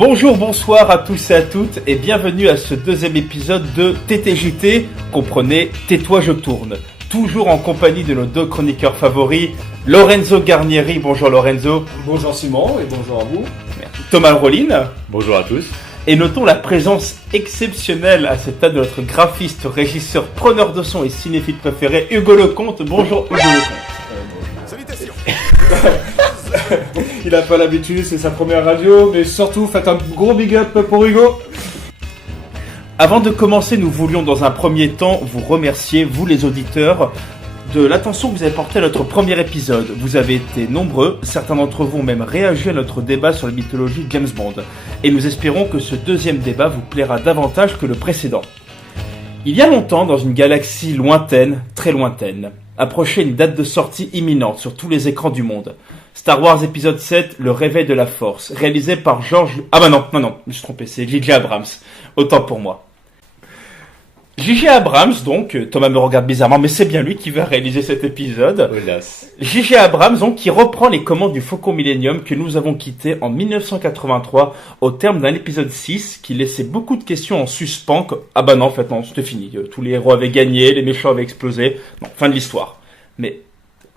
Bonjour, bonsoir à tous et à toutes et bienvenue à ce deuxième épisode de TTJT, comprenez Tais-toi je tourne. Toujours en compagnie de nos deux chroniqueurs favoris, Lorenzo Garnieri, bonjour Lorenzo. Bonjour Simon et bonjour à vous. Thomas Rollin. Bonjour à tous. Et notons la présence exceptionnelle à cette table de notre graphiste, régisseur, preneur de son et cinéphile préféré, Hugo Lecomte. Bonjour Hugo Lecomte. Salutations. Il n'a pas l'habitude, c'est sa première radio, mais surtout faites un gros big up pour Hugo. Avant de commencer, nous voulions dans un premier temps vous remercier, vous les auditeurs, de l'attention que vous avez portée à notre premier épisode. Vous avez été nombreux, certains d'entre vous ont même réagi à notre débat sur la mythologie James Bond. Et nous espérons que ce deuxième débat vous plaira davantage que le précédent. Il y a longtemps, dans une galaxie lointaine, très lointaine, approchait une date de sortie imminente sur tous les écrans du monde. Star Wars épisode 7, Le réveil de la force, réalisé par George... Ah bah non, je me suis trompé, c'est J.J. Abrams. Autant pour moi. J.J. Abrams, donc, Thomas me regarde bizarrement, mais c'est bien lui qui va réaliser cet épisode. Hélas. J.J. Abrams, donc, qui reprend les commandes du Faucon Millenium que nous avons quitté en 1983 au terme d'un épisode 6 qui laissait beaucoup de questions en suspens. Ah bah non, en fait, non, c'était fini. Tous les héros avaient gagné, les méchants avaient explosé. Non, fin de l'histoire. Mais,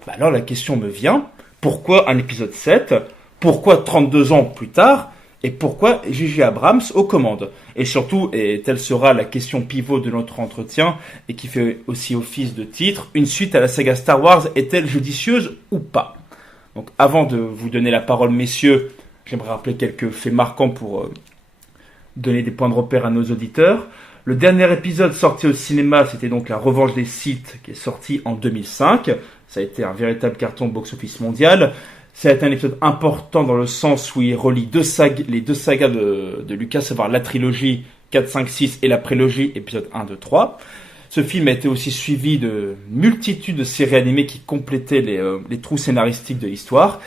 bah alors la question me vient, pourquoi un épisode 7 ? Pourquoi 32 ans plus tard ? Et pourquoi J.J. Abrams aux commandes ? Et surtout, et telle sera la question pivot de notre entretien, et qui fait aussi office de titre, une suite à la saga Star Wars est-elle judicieuse ou pas ? Donc avant de vous donner la parole, messieurs, j'aimerais rappeler quelques faits marquants pour donner des points de repère à nos auditeurs. Le dernier épisode sorti au cinéma, c'était donc La Revanche des Sith, qui est sorti en 2005. Ça a été un véritable carton box-office mondial. Ça a été un épisode important dans le sens où il relie les deux sagas de Lucas, à savoir la trilogie 4, 5, 6 et la prélogie épisode 1, 2, 3. Ce film a été aussi suivi de multitudes de séries animées qui complétaient les trous scénaristiques de l'histoire.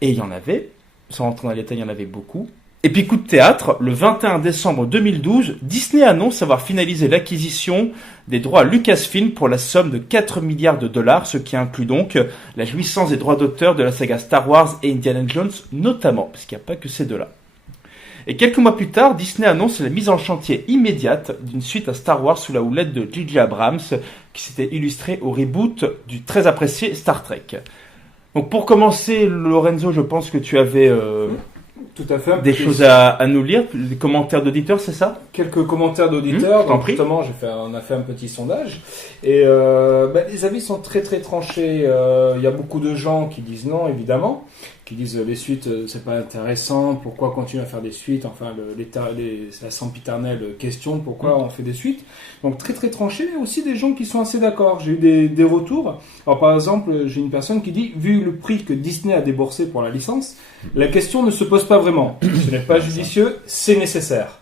Et il y en avait, sans rentrer dans les détails, il y en avait beaucoup. Et puis coup de théâtre, le 21 décembre 2012, Disney annonce avoir finalisé l'acquisition des droits à Lucasfilm pour la somme de 4 milliards de dollars, ce qui inclut donc la jouissance des droits d'auteur de la saga Star Wars et Indiana Jones notamment, parce qu'il n'y a pas que ces deux-là. Et quelques mois plus tard, Disney annonce la mise en chantier immédiate d'une suite à Star Wars sous la houlette de J.J. Abrams, qui s'était illustré au reboot du très apprécié Star Trek. Donc pour commencer, Lorenzo, je pense que tu avais... Tout à fait. Des choses à nous lire, des commentaires d'auditeurs, c'est ça ? Quelques commentaires d'auditeurs. Donc, justement, on a fait un petit sondage. Et les avis sont très très tranchés. Il y a beaucoup de gens qui disent non, évidemment. Qui disent les suites, c'est pas intéressant. Pourquoi continuer à faire des suites ? Enfin, la sempiternelle question, pourquoi on fait des suites ? Donc très très tranché, mais aussi des gens qui sont assez d'accord. J'ai eu des retours. Alors par exemple, j'ai une personne qui dit, vu le prix que Disney a déboursé pour la licence, la question ne se pose pas vraiment. Ce n'est pas judicieux, c'est nécessaire.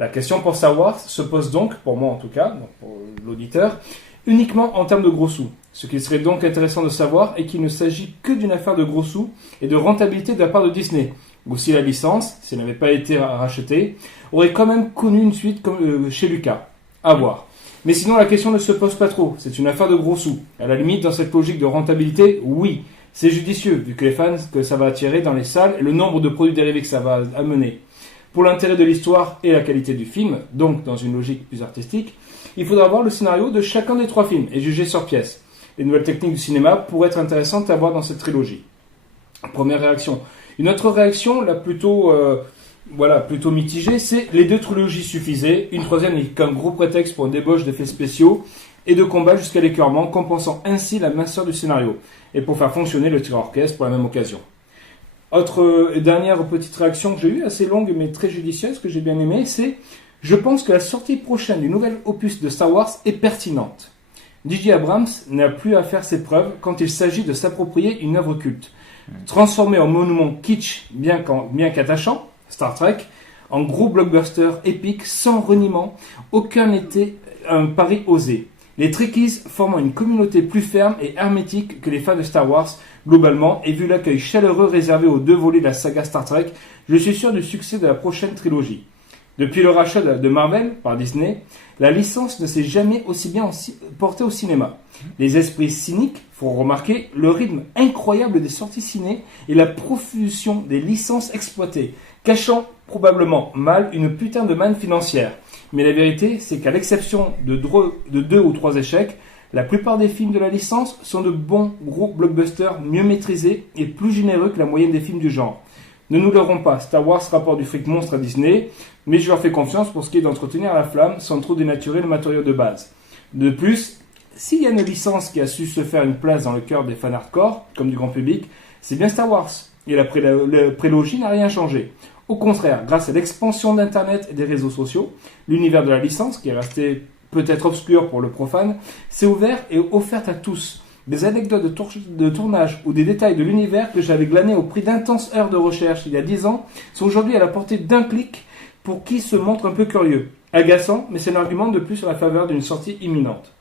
La question pour Star Wars se pose donc, pour moi en tout cas, donc pour l'auditeur, uniquement en termes de gros sous. Ce qui serait donc intéressant de savoir est qu'il ne s'agit que d'une affaire de gros sous et de rentabilité de la part de Disney. Aussi la licence, si elle n'avait pas été rachetée, aurait quand même connu une suite comme chez Lucas. À voir. Mais sinon la question ne se pose pas trop, c'est une affaire de gros sous. À la limite, dans cette logique de rentabilité, oui, c'est judicieux, vu que les fans que ça va attirer dans les salles et le nombre de produits dérivés que ça va amener. Pour l'intérêt de l'histoire et la qualité du film, donc dans une logique plus artistique, il faudra voir le scénario de chacun des trois films et juger sur pièce. Les nouvelles techniques du cinéma pourraient être intéressantes à voir dans cette trilogie. Première réaction. Une autre réaction, là plutôt mitigée, c'est les deux trilogies suffisaient. Une troisième n'est qu'un gros prétexte pour une débauche d'effets spéciaux et de combats jusqu'à l'écœurement, compensant ainsi la minceur du scénario et pour faire fonctionner le tir orchestre pour la même occasion. Autre dernière petite réaction que j'ai eue, assez longue mais très judicieuse, que j'ai bien aimée, c'est « Je pense que la sortie prochaine du nouvel opus de Star Wars est pertinente. J.J. Abrams n'a plus à faire ses preuves quand il s'agit de s'approprier une œuvre culte. Transformé en monument kitsch bien qu'attachant, Star Trek, en gros blockbuster épique sans reniement, aucun n'était un pari osé. Les Trekkies formant une communauté plus ferme et hermétique que les fans de Star Wars globalement, et vu l'accueil chaleureux réservé aux deux volets de la saga Star Trek, je suis sûr du succès de la prochaine trilogie. Depuis le rachat de Marvel par Disney, la licence ne s'est jamais aussi bien portée au cinéma. Les esprits cyniques font remarquer le rythme incroyable des sorties ciné et la profusion des licences exploitées, cachant probablement mal une putain de manne financière. Mais la vérité, c'est qu'à l'exception de 2 ou 3 échecs, la plupart des films de la licence sont de bons gros blockbusters mieux maîtrisés et plus généreux que la moyenne des films du genre. Ne nous leurrons pas, Star Wars rapporte du fric monstre à Disney, mais je leur fais confiance pour ce qui est d'entretenir la flamme sans trop dénaturer le matériau de base. De plus, s'il y a une licence qui a su se faire une place dans le cœur des fans hardcore, comme du grand public, c'est bien Star Wars. Et la prélogie n'a rien changé. Au contraire, grâce à l'expansion d'Internet et des réseaux sociaux, l'univers de la licence, qui est resté peut-être obscur pour le profane, s'est ouvert et offert à tous. Des anecdotes de tournage ou des détails de l'univers que j'avais glanés au prix d'intenses heures de recherche il y a 10 ans sont aujourd'hui à la portée d'un clic pour qui se montre un peu curieux. Agaçant, mais c'est un argument de plus sur la faveur d'une sortie imminente.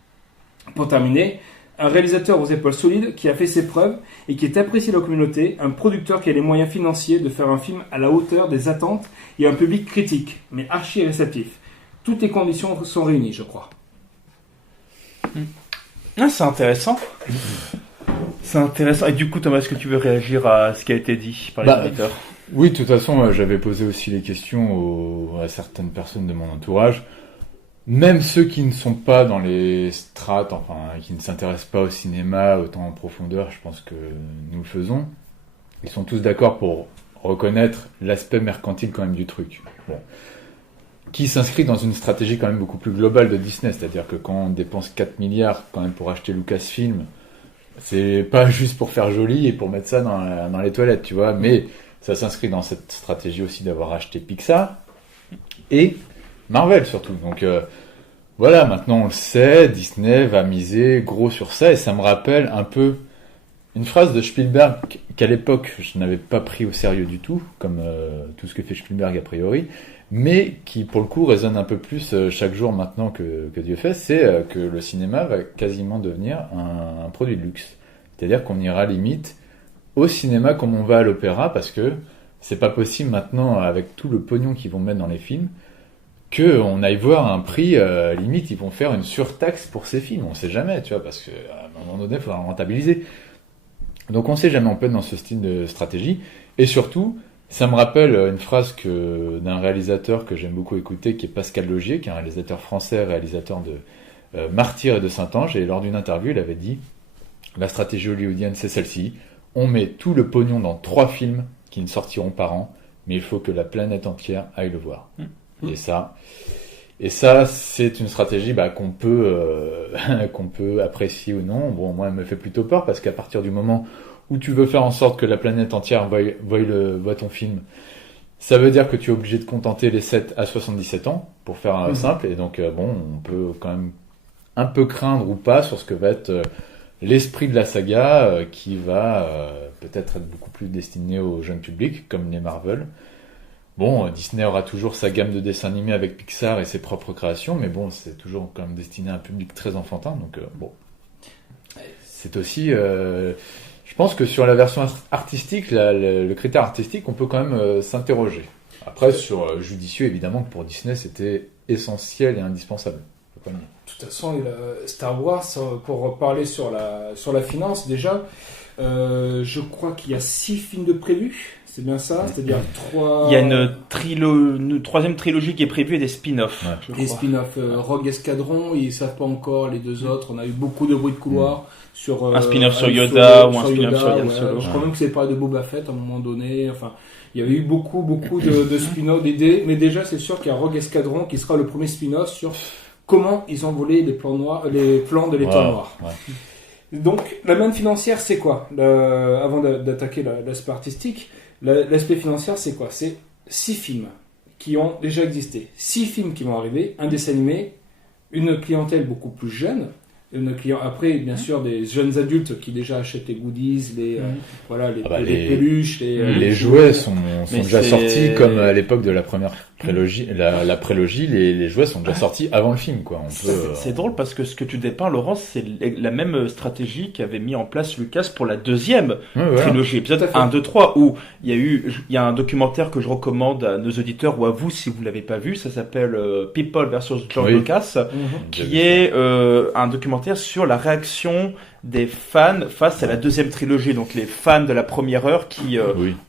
Pour terminer, un réalisateur aux épaules solides qui a fait ses preuves et qui est apprécié de la communauté, un producteur qui a les moyens financiers de faire un film à la hauteur des attentes et un public critique, mais archi réceptif. Toutes les conditions sont réunies, je crois. Ah, c'est intéressant. C'est intéressant. Et du coup, Thomas, est-ce que tu veux réagir à ce qui a été dit par les auditeurs ? Oui, de toute façon, j'avais posé aussi les questions à certaines personnes de mon entourage. Même ceux qui ne sont pas dans les strates, enfin, qui ne s'intéressent pas au cinéma autant en profondeur, je pense que nous le faisons, ils sont tous d'accord pour reconnaître l'aspect mercantile quand même du truc. Bon. Qui s'inscrit dans une stratégie quand même beaucoup plus globale de Disney, c'est-à-dire que quand on dépense 4 milliards quand même pour acheter Lucasfilm, c'est pas juste pour faire joli et pour mettre ça dans les toilettes, tu vois, mais ça s'inscrit dans cette stratégie aussi d'avoir acheté Pixar et Marvel surtout. Donc voilà, maintenant on le sait, Disney va miser gros sur ça et ça me rappelle un peu une phrase de Spielberg qu'à l'époque je n'avais pas pris au sérieux du tout, comme tout ce que fait Spielberg a priori, mais qui pour le coup résonne un peu plus chaque jour maintenant que Dieu fait, c'est que le cinéma va quasiment devenir un produit de luxe. C'est-à-dire qu'on ira limite au cinéma comme on va à l'opéra, parce que c'est pas possible maintenant, avec tout le pognon qu'ils vont mettre dans les films, qu'on aille voir un prix, limite ils vont faire une surtaxe pour ces films, on sait jamais, tu vois, parce qu'à un moment donné il faudra rentabiliser. Donc on sait jamais, on peut être dans ce style de stratégie, et surtout, ça me rappelle une phrase d'un réalisateur que j'aime beaucoup écouter, qui est Pascal Laugier, qui est un réalisateur français, réalisateur de Martyr et de Saint-Ange, et lors d'une interview, il avait dit « La stratégie hollywoodienne, c'est celle-ci, on met tout le pognon dans 3 films qui ne sortiront par an, mais il faut que la planète entière aille le voir. » Et ça, c'est une stratégie qu'on peut apprécier ou non. Bon, moi, elle me fait plutôt peur, parce qu'à partir du moment où tu veux faire en sorte que la planète entière voie ton film, ça veut dire que tu es obligé de contenter les 7 à 77 ans, pour faire simple, et donc on peut quand même un peu craindre ou pas sur ce que va être l'esprit de la saga, qui va peut-être être beaucoup plus destiné au jeune public, comme les Marvel. Bon, Disney aura toujours sa gamme de dessins animés avec Pixar et ses propres créations, mais bon, c'est toujours quand même destiné à un public très enfantin, donc bon. C'est aussi... je pense que sur la version artistique, le critère artistique, on peut quand même s'interroger. Après, sur judicieux, évidemment, que pour Disney, c'était essentiel et indispensable. De toute façon, Star Wars, pour parler sur la finance, déjà, je crois qu'il y a 6 films de prévus. C'est bien ça, c'est-à-dire 3... Il y a une troisième trilogie qui est prévue et des spin-offs. Ouais, des spin-offs, Rogue Escadron, ils ne savent pas encore les 2 autres. On a eu beaucoup de bruit de couloir sur... un spin-off sur Yoda ou un spin-off sur Yann Solo. Je crois même que c'est parlé de Boba Fett à un moment donné. Enfin, il y avait eu beaucoup de spin-offs, d'idées. Mais déjà, c'est sûr qu'il y a Rogue Escadron qui sera le premier spin-off sur comment ils ont volé les plans de l'Étoile Noire. Ouais. Donc, la manne financière, c'est quoi avant d'attaquer l'aspect artistique, l'aspect financier, c'est quoi? C'est 6 films qui ont déjà existé. 6 films qui vont arriver, un dessin animé, une clientèle beaucoup plus jeune, après, bien sûr, des jeunes adultes qui déjà achètent les goodies, les peluches. Les jouets sont sont déjà sortis, comme à l'époque de la première prélogie, la prélogie, les jouets sont déjà sortis avant le film, quoi. C'est drôle parce que ce que tu dépeins, Laurent, c'est la même stratégie qu'avait mis en place Lucas pour la deuxième trilogie, épisode 1, 2, 3, où il y a un documentaire que je recommande à nos auditeurs ou à vous si vous l'avez pas vu, ça s'appelle People vs. George Lucas, qui est un documentaire sur la réaction des fans face à la deuxième trilogie, donc les fans de la première heure qui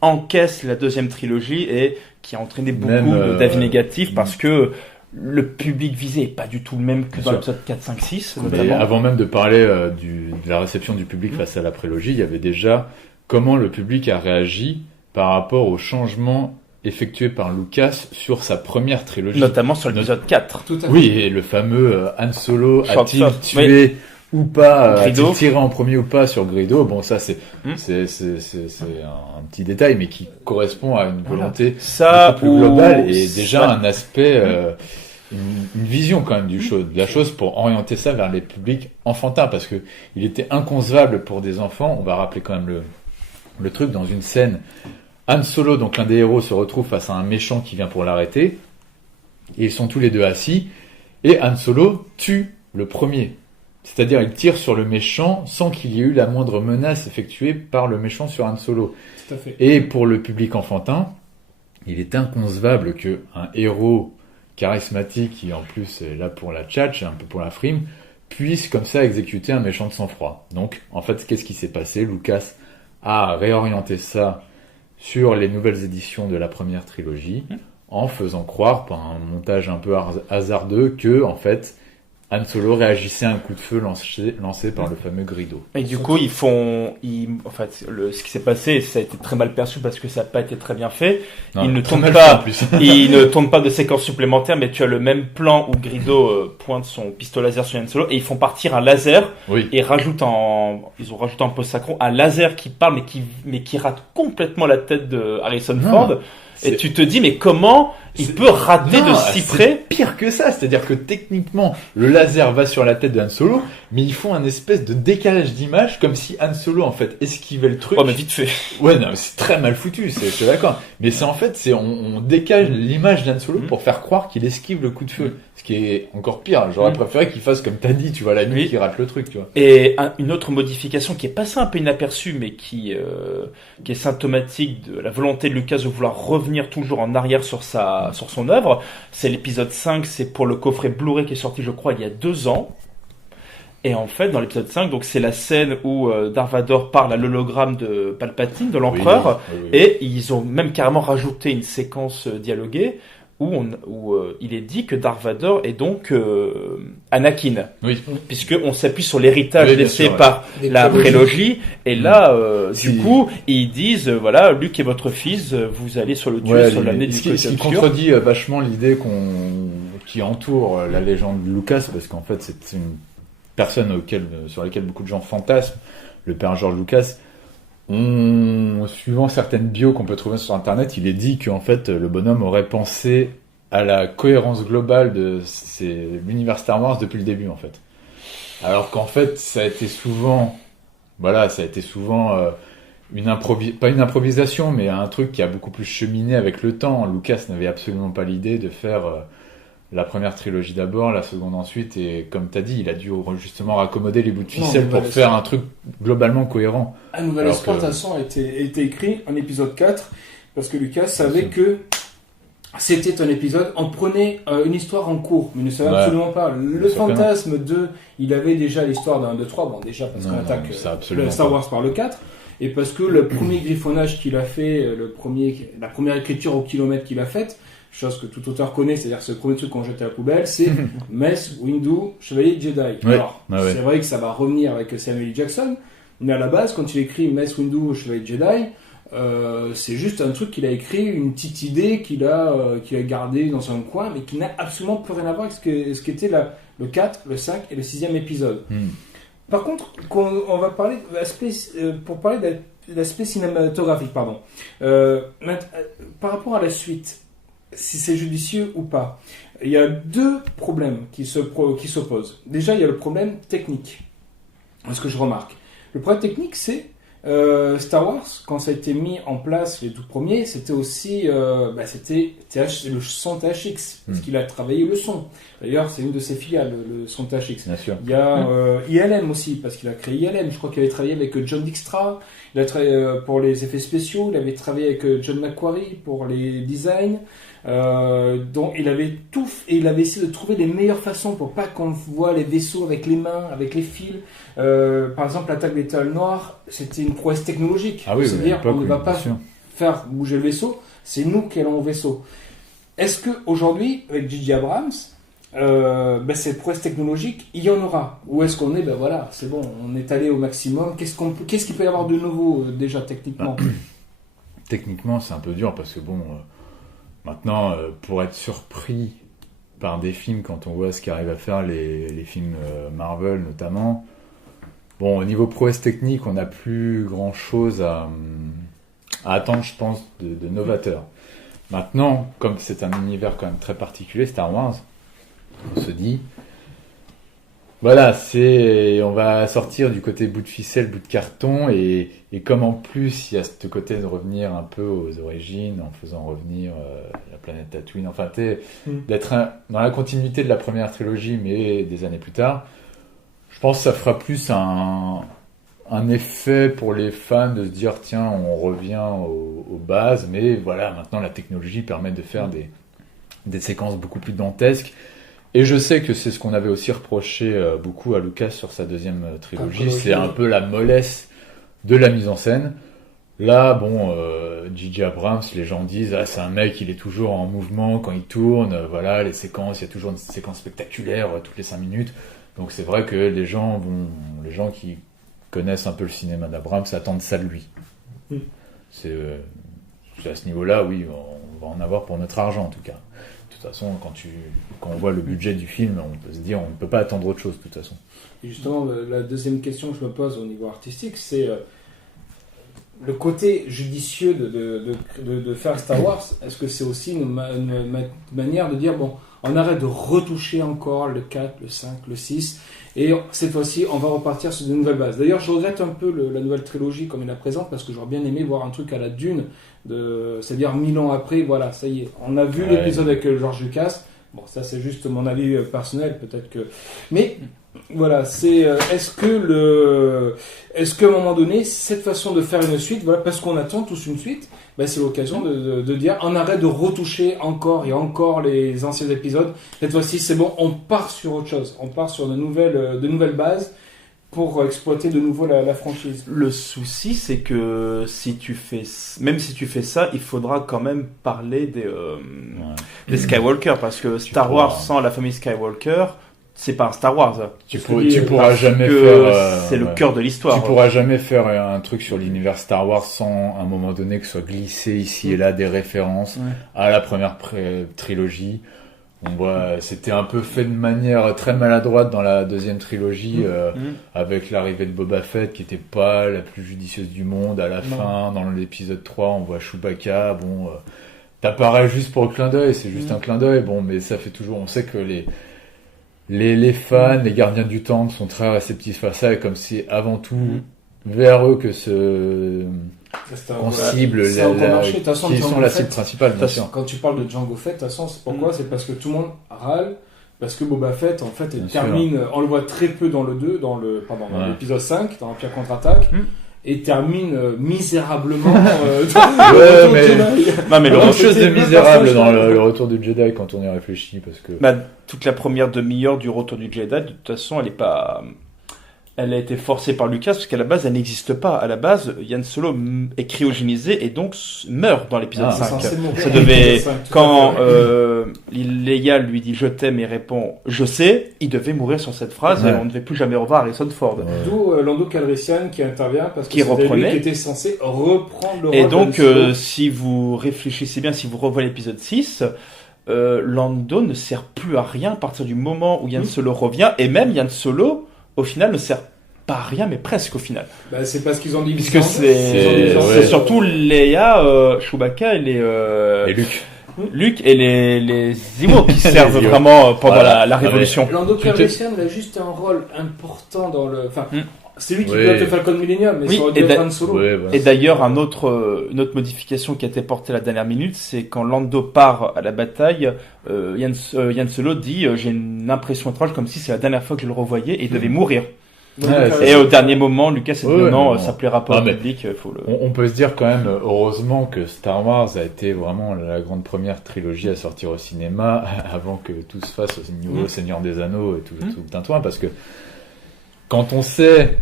encaissent la deuxième trilogie et qui a entraîné beaucoup d'avis négatifs parce que le public visé est pas du tout le même que dans l'épisode 4, 5, 6. Avant même de parler de la réception du public face à la prélogie, il y avait déjà comment le public a réagi par rapport aux changements effectués par Lucas sur sa première trilogie. Notamment sur l'épisode 4. Tout à fait. Oui, et le fameux Han Solo a-t-il tué ou pas, a-t-il tiré en premier ou pas sur Greedo. Bon, ça c'est un petit détail, mais qui correspond à une volonté beaucoup plus globale et déjà un aspect, une vision quand même de la chose pour orienter ça vers les publics enfantins, parce que il était inconcevable pour des enfants. On va rappeler quand même le truc dans une scène. Han Solo, donc l'un des héros, se retrouve face à un méchant qui vient pour l'arrêter. Et ils sont tous les deux assis. Et Han Solo tue le premier. C'est-à-dire, il tire sur le méchant sans qu'il y ait eu la moindre menace effectuée par le méchant sur Han Solo. Tout à fait. Et pour le public enfantin, il est inconcevable qu'un héros charismatique, qui en plus est là pour la tchatch, un peu pour la frime, puisse comme ça exécuter un méchant de sang-froid. Donc, en fait, qu'est-ce qui s'est passé ? Lucas a réorienté ça sur les nouvelles éditions de la première trilogie, en faisant croire, par un montage un peu hasardeux, que, en fait, Han Solo réagissait à un coup de feu lancé par le fameux Greedo. Et du coup, ce qui s'est passé, ça a été très mal perçu parce que ça n'a pas été très bien fait. Non, il ne tourne pas de séquence supplémentaire, mais tu as le même plan où Greedo pointe son pistolet laser sur Han Solo et ils font partir un laser et ils ont rajouté en post-synchron un laser qui parle mais qui rate complètement la tête de Harrison Ford. Et tu te dis, mais comment il peut rater de si près ? Pire que ça, c'est-à-dire que techniquement, le laser va sur la tête de Han Solo, mais ils font un espèce de décalage d'image, comme si Han Solo, en fait, esquivait le truc. Oh, mais vite fait. Ouais, non, c'est très mal foutu, je suis d'accord. Mais c'est en fait, on décale l'image d'Han Solo pour faire croire qu'il esquive le coup de feu. Ce qui est encore pire. J'aurais préféré qu'il fasse comme t'as dit, tu vois, la nuit, qu'il rate le truc, tu vois. Et une autre modification qui est passée un peu inaperçue, mais qui est symptomatique de la volonté de Lucas de vouloir revenir toujours en arrière sur son œuvre, c'est l'épisode 5, c'est pour le coffret Blu-ray qui est sorti, je crois, il y a 2 ans. Et en fait, dans l'épisode 5, donc c'est la scène où Darth Vader parle à l'hologramme de Palpatine, de l'empereur, et ils ont même carrément rajouté une séquence dialoguée où il est dit que Darth Vader est donc Anakin, puisqu'on s'appuie sur l'héritage laissé par la prélogie, et là, du coup, ils disent, voilà, Luke est votre fils, vous allez sur le tuer, sur l'amener du côté obscur. Ce qui contredit vachement l'idée qui entoure la légende de Lucas, parce qu'en fait, c'est une personne sur laquelle beaucoup de gens fantasment, le père George Lucas. Suivant certaines bios qu'on peut trouver sur internet, il est dit qu'en fait le bonhomme aurait pensé à la cohérence globale de l'univers Star Wars depuis le début, en fait. Alors qu'en fait ça a été souvent pas une improvisation, mais un truc qui a beaucoup plus cheminé avec le temps. Lucas n'avait absolument pas l'idée de faire la première trilogie d'abord, la seconde ensuite, et comme tu as dit, il a dû justement raccommoder les bouts de ficelle pour faire un truc globalement cohérent. Un Nouvel Espoir, de toute façon, a été écrit en épisode 4, parce que Lucas savait que c'était un épisode, on prenait une histoire en cours, mais il ne savait absolument pas. Le fantasme il avait déjà l'histoire d'un 2-3, bon déjà parce qu'on attaque le Star Wars par le 4, et parce que le premier griffonnage qu'il a fait, la première écriture au kilomètre qu'il a faite, chose que tout auteur connaît, c'est-à-dire que c'est le premier truc qu'on jette à la poubelle, c'est Mace Windu, Chevalier Jedi. Alors, c'est vrai que ça va revenir avec Samuel L. Jackson, mais à la base, quand il écrit Mace Windu, Chevalier Jedi, c'est juste un truc qu'il a écrit, une petite idée qu'il a gardée dans un coin, mais qui n'a absolument plus rien à voir avec ce qu'était le 4, le 5 et le 6e épisode. Par contre, on va parler de l'aspect, pour parler de l'aspect cinématographique, par rapport à la suite, si c'est judicieux ou pas. Il y a 2 problèmes qui s'opposent. Déjà, il y a le problème technique. Ce que je remarque. Le problème technique, c'est Star Wars, quand ça a été mis en place, les tout premiers, c'était aussi c'était le son THX, parce qu'il a travaillé le son. D'ailleurs, c'est une de ses filiales, le son THX. Bien sûr. Il y a ILM aussi, parce qu'il a créé ILM. Je crois qu'il avait travaillé avec John Dykstra, il a travaillé pour les effets spéciaux, il avait travaillé avec John McQuarrie pour les designs. Donc il avait tout et il avait essayé de trouver les meilleures façons pour pas qu'on voit les vaisseaux avec les mains, avec les fils. Par exemple, l'attaque d'étoiles noires, c'était une prouesse technologique. Ah oui, c'est-à-dire on ne va pas faire bouger le vaisseau, c'est nous qui allons au vaisseau. Est-ce que aujourd'hui, avec J.J. Abrams, cette prouesse technologique, il y en aura? Ou est-ce qu'on est, c'est bon, on est allé au maximum. Qu'est-ce qu'il peut y avoir de nouveau déjà techniquement? Techniquement, c'est un peu dur parce que maintenant, pour être surpris par des films, quand on voit ce qu'arrivent à faire les films Marvel notamment, au niveau prouesse technique, on n'a plus grand-chose à attendre, je pense, de novateur. Maintenant, comme c'est un univers quand même très particulier, Star Wars, on se dit, on va sortir du côté bout de ficelle, bout de carton, et comme en plus il y a ce côté de revenir un peu aux origines, en faisant revenir la planète Tatooine, d'être dans la continuité de la première trilogie, mais des années plus tard, je pense que ça fera plus un effet pour les fans de se dire, tiens, on revient aux bases, mais voilà, maintenant la technologie permet de faire des séquences beaucoup plus dantesques. Et je sais que c'est ce qu'on avait aussi reproché beaucoup à Lucas sur sa deuxième trilogie, c'est un peu la mollesse de la mise en scène. Là, J.J. Abrams, les gens disent, c'est un mec, il est toujours en mouvement quand il tourne, les séquences, il y a toujours une séquence spectaculaire toutes les 5 minutes. Donc c'est vrai que les gens qui connaissent un peu le cinéma d'Abrams attendent ça de lui. C'est à ce niveau-là, oui, on va en avoir pour notre argent en tout cas. De toute façon, quand on voit le budget du film, on peut se dire on ne peut pas attendre autre chose de toute façon. Et justement, la deuxième question que je me pose au niveau artistique, c'est le côté judicieux de faire Star Wars. Est-ce que c'est aussi une manière de dire, on arrête de retoucher encore le 4, le 5, le 6, et cette fois-ci, on va repartir sur de nouvelles bases. D'ailleurs, je regrette un peu la nouvelle trilogie comme il la présente, parce que j'aurais bien aimé voir un truc à la Dune, c'est-à-dire 1000 ans après, ça y est, on a vu l'épisode avec George Lucas. Ça c'est juste mon avis personnel, peut-être que... Mais voilà, est-ce qu'à un moment donné, cette façon de faire une suite, parce qu'on attend tous une suite, c'est l'occasion de dire, on arrête de retoucher encore et encore les anciens épisodes. Cette fois-ci, c'est bon, on part sur autre chose, on part sur de nouvelles bases pour exploiter de nouveau la franchise. Le souci, c'est que même si tu fais ça, il faudra quand même parler des Skywalker, parce que Star Wars sans la famille Skywalker, c'est pas un Star Wars. Tu pourras jamais faire. C'est le cœur de l'histoire. Tu pourras jamais faire un truc sur l'univers Star Wars sans, à un moment donné, que soit glissé ici et là des références à la première trilogie. On voit, c'était un peu fait de manière très maladroite dans la deuxième trilogie, avec l'arrivée de Boba Fett qui était pas la plus judicieuse du monde. À la fin, dans l'épisode 3, on voit Chewbacca. T'apparais juste pour le clin d'œil, c'est juste un clin d'œil. Mais ça fait toujours. On sait que les fans, les gardiens du temple sont très réceptifs à ça, et comme c'est avant tout vers eux que qu'on cible qui sont la cible principale, bien sûr. Quand tu parles de Jango Fett, de toute façon, c'est pourquoi c'est parce que tout le monde râle, parce que Boba Fett, en fait, il termine, on le voit très peu dans dans l'épisode 5, dans l'Empire contre-attaque, et termine misérablement mais le chose de misérable dans le Retour du Jedi quand on y réfléchit, parce que toute la première demi-heure du Retour du Jedi, de toute façon, elle a été forcée par Lucas, parce qu'à la base, elle n'existe pas. À la base, Yann Solo est cryogénisé et donc meurt dans l'épisode 5. Ça devait, quand Leia lui dit je t'aime et répond je sais, il devait mourir sur cette phrase et on ne devait plus jamais revoir Harrison Ford. D'où Lando Calrissian qui intervient, parce que c'était lui qui était censé reprendre le rôle. Et donc, si vous réfléchissez bien, si vous revoyez l'épisode 6, Lando ne sert plus à rien à partir du moment où Yann Solo revient, et même Yann Solo, au final, ne sert pas à rien, mais presque au final. C'est parce qu'ils ont dit... Puisque c'est surtout Leia, Chewbacca et Luke. Luke et les Ewoks qui servent vraiment pendant la Révolution. Lando Calrissian a juste un rôle important dans le... c'est lui qui pilote le Falcon Millennium, mais ça aurait dû être Han Solo. Et d'ailleurs, une autre modification qui a été portée à la dernière minute, c'est quand Lando part à la bataille, Han Solo dit j'ai une impression étrange comme si c'est la dernière fois que je le revoyais et il devait mourir. Et au dernier moment, Lucas a dit non, ça plaira pas au public. On peut se dire quand même, heureusement que Star Wars a été vraiment la grande première trilogie à sortir au cinéma avant que tout se fasse au niveau Seigneur des Anneaux et tout le tintouin, parce que quand on sait,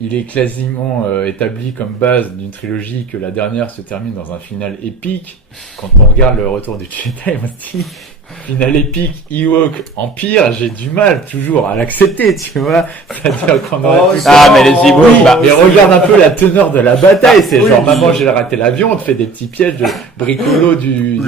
il est quasiment établi comme base d'une trilogie que la dernière se termine dans un final épique. Quand on regarde le Retour du Jedi, on se dit final épique, Ewok, Empire, j'ai du mal toujours à l'accepter, tu vois. C'est-à-dire qu'on aurait pu... mais les Ewoks, mais regarde un peu la teneur de la bataille, c'est genre maman j'ai raté l'avion, on te fait des petits pièges de bricolo du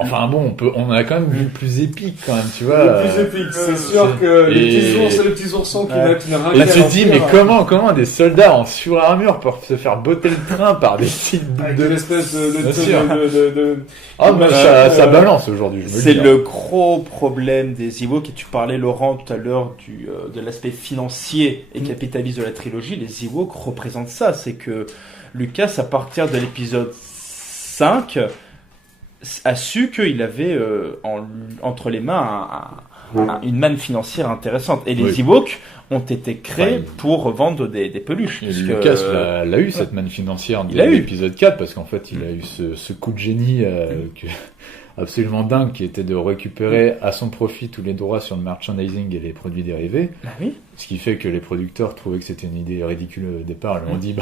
Enfin bon, on a quand même vu plus épique quand même, tu vois. Le plus épique, c'est sûr que les petits oursons qui n'a et tu te dis, mais comment des soldats en surarmure peuvent se faire botter le train par des petites boules de l'espèce de ça balance aujourd'hui, je me c'est le gros problème des Ewoks, et tu parlais, Laurent, tout à l'heure de l'aspect financier et capitaliste de la trilogie. Les Ewoks représentent ça, c'est que Lucas, à partir de l'épisode 5, a su qu'il avait entre les mains une manne financière intéressante. Et les Ewoks ont été créés pour vendre des peluches. Lucas l'a eu, cette manne financière de l'épisode 4, parce qu'en fait, il a eu ce coup de génie absolument dingue qui était de récupérer à son profit tous les droits sur le merchandising et les produits dérivés. Ce qui fait que les producteurs trouvaient que c'était une idée ridicule au départ. Ils ont dit,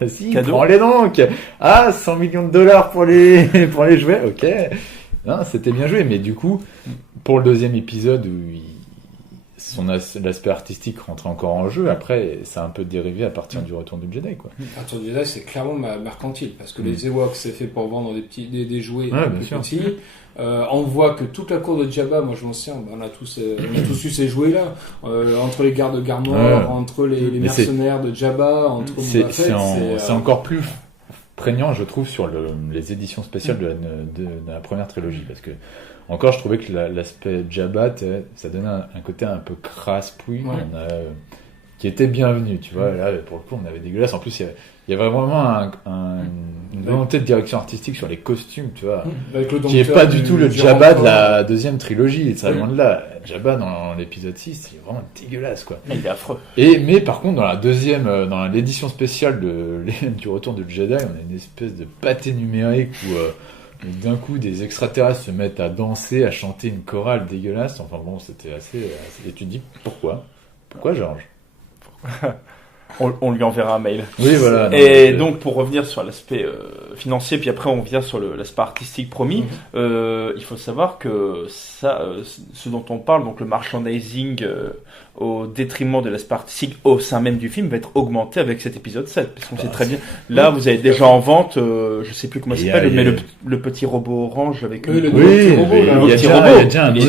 vas-y, prends-les donc. 100 millions de dollars pour les jouets. Ok. Non, c'était bien joué. Mais du coup, pour le deuxième épisode où l'aspect artistique rentrait encore en jeu, après, ça a un peu dérivé à partir du Retour du Jedi, quoi. Le Retour du Jedi, c'est clairement mercantile, parce que les Ewoks, c'est fait pour vendre des jouets plus petits. On voit que toute la cour de Jabba, moi je m'en souviens, on a tous eu ces jouets-là, entre les gardes de Garmor, entre les mercenaires de Jabba, entre Boba Fett, c'est encore plus prégnant, je trouve, sur les éditions spéciales de la première trilogie, parce que encore, je trouvais que l'aspect Jabba, ça donnait un côté un peu crasse-pouille, qui était bienvenu, tu vois. Là, pour le coup, on avait dégueulasse. En plus, il y avait vraiment une volonté de direction artistique sur les costumes, tu vois, qui n'est pas du tout le Jabba de la deuxième trilogie. Très loin de là. Jabba, dans l'épisode 6, il est vraiment dégueulasse, quoi. Il est affreux. Mais par contre, dans l'édition spéciale du Retour de Jedi, on a une espèce de pâté numérique où d'un coup, des extraterrestres se mettent à danser, à chanter une chorale dégueulasse. Enfin bon, c'était assez... Et tu te dis, pourquoi, Georges? On lui enverra un mail. Oui, voilà. Et donc, pour revenir sur l'aspect financier, puis après on vient sur l'aspect artistique promis, il faut savoir que ce dont on parle, donc le merchandising au détriment de l'aspect artistique au sein même du film, va être augmenté avec cet épisode 7. Parce qu'on sait très bien. Là, vous avez déjà en vente, je sais plus comment ça s'appelle, mais le petit robot orange avec le petit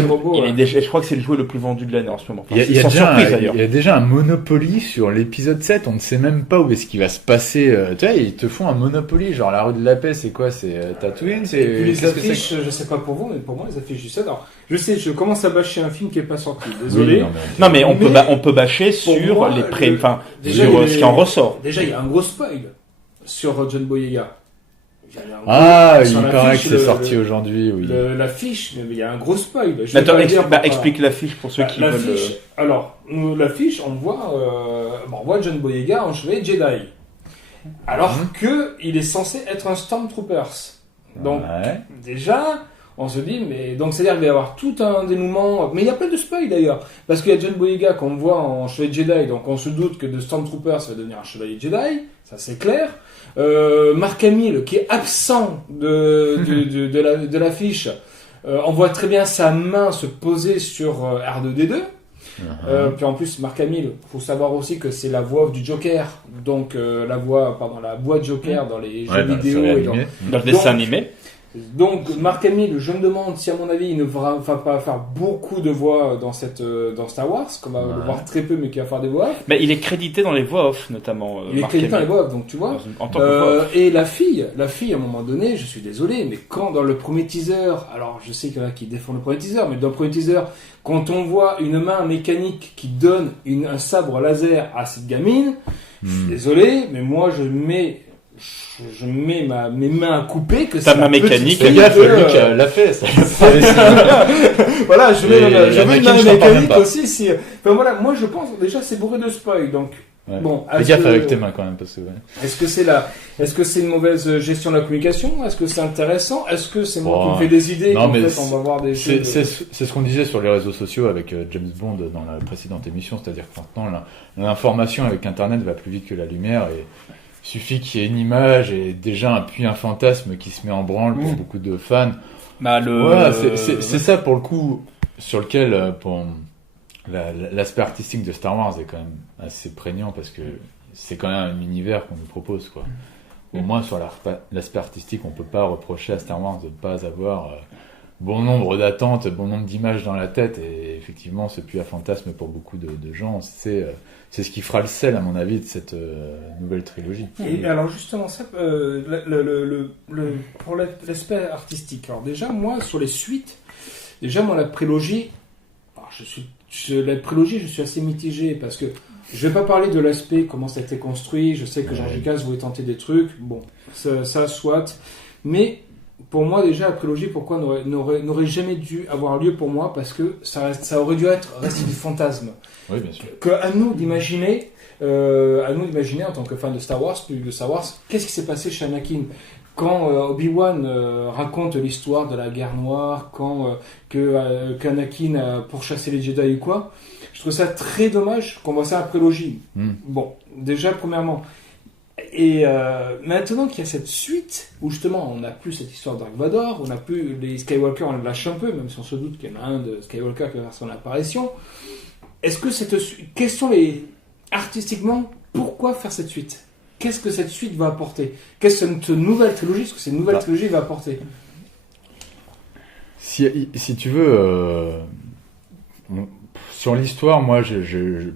robot. Je crois que c'est le jouet le plus vendu de l'année en ce moment. Enfin, il y a déjà un Monopoly sur l'épisode 7, on ne sait même pas où est-ce qu'il va se passer. Tu vois, ils te font un Monopoly, genre la rue de la paix, c'est quoi? C'est Tatooine? Les affiches, je sais pas pour vous, mais pour moi, les affiches du 7. Alors, je sais, je commence à bâcher un film qui est pas sorti. Désolé. Non, mais on peut bâcher sur les sur ce qui en ressort. Déjà, il y a un gros spoil sur John Boyega. Il paraît que c'est sorti aujourd'hui, oui. L'affiche, il y a un gros spoil. Explique l'affiche pour ceux qui veulent. Alors, l'affiche, on voit John Boyega en chevalier Jedi. Alors que il est censé être un Stormtroopers. Donc, déjà, on se dit, mais donc c'est-à-dire qu'il va y avoir tout un dénouement. Mais il y a pas de spoil d'ailleurs. Parce qu'il y a John Boyega qu'on voit en chevalier Jedi, donc on se doute que de Stormtroopers va devenir un chevalier Jedi. Ça, c'est clair. Mark Hamill, qui est absent de l'affiche, on voit très bien sa main se poser sur R2D2. Puis en plus, Mark Hamill, faut savoir aussi que c'est la voix du Joker, donc la voix de Joker dans les jeux vidéo et dans le dessin animé. Donc Mark Hamill, je me demande si à mon avis il ne va pas faire beaucoup de voix dans Star Wars, qu'on va le voir très peu mais qui va faire des voix off. Mais il est crédité dans les voix off notamment. Il est crédité dans les voix off, donc tu vois. En tant que voix off. Et la fille à un moment donné, je suis désolé, mais quand dans le premier teaser, alors je sais qu'il y en a qui défendent le premier teaser, mais dans le premier teaser, quand on voit une main mécanique qui donne un sabre laser à cette gamine, je suis désolé, mais moi je mets mes mains à couper que ta main mécanique. Le gars, Luc l'a fait, ça. Voilà, je mets une main mécanique aussi. Enfin voilà, moi je pense déjà c'est bourré de spoil, donc. Ouais. Bon, fais gaffe avec tes mains quand même parce que. Ouais. Est-ce que c'est une mauvaise gestion de la communication? Est-ce que c'est intéressant? Est-ce que c'est moi qui me fais des idées? Non, mais on va voir des c'est ce qu'on disait sur les réseaux sociaux avec James Bond dans la précédente émission, c'est-à-dire que maintenant l'information avec Internet va plus vite que la lumière et il suffit qu'il y ait une image et déjà puis un fantasme qui se met en branle pour beaucoup de fans. Bah, voilà, c'est ça pour le coup sur lequel l'aspect artistique de Star Wars est quand même assez prégnant parce que c'est quand même un univers qu'on nous propose, quoi. Au moins sur l'aspect artistique, on peut pas reprocher à Star Wars de ne pas avoir bon nombre d'attentes, bon nombre d'images dans la tête, et effectivement ce puits à fantasme pour beaucoup de gens, c'est ce qui fera le sel à mon avis de cette nouvelle trilogie. Et alors justement ça, pour l'aspect artistique, alors déjà moi sur les suites, la prélogie, la prélogie je suis assez mitigé parce que je vais pas parler de l'aspect comment ça a été construit, je sais que George Lucas voulait tenter des trucs, bon ça soit, mais pour moi déjà la prélogie pourquoi n'aurait jamais dû avoir lieu pour moi parce que ça aurait dû rester du fantasme. Oui bien sûr. Que à nous d'imaginer en tant que fan de Star Wars, qu'est-ce qui s'est passé chez Anakin quand Obi-Wan raconte l'histoire de la guerre noire, qu'Anakin a pourchassé les Jedi ou quoi. Je trouve ça très dommage qu'on voit ça à la prélogie. Bon, déjà premièrement. Et maintenant qu'il y a cette suite où justement on n'a plus cette histoire de Dark Vador, on n'a plus les Skywalker, on les lâche un peu, même si on se doute qu'il y en a un de Skywalker qui va faire son apparition. Est-ce que quels sont artistiquement, pourquoi faire cette suite? Qu'est-ce que cette suite va apporter? Qu'est-ce que cette nouvelle trilogie, trilogie va apporter? Si tu veux, sur l'histoire, moi,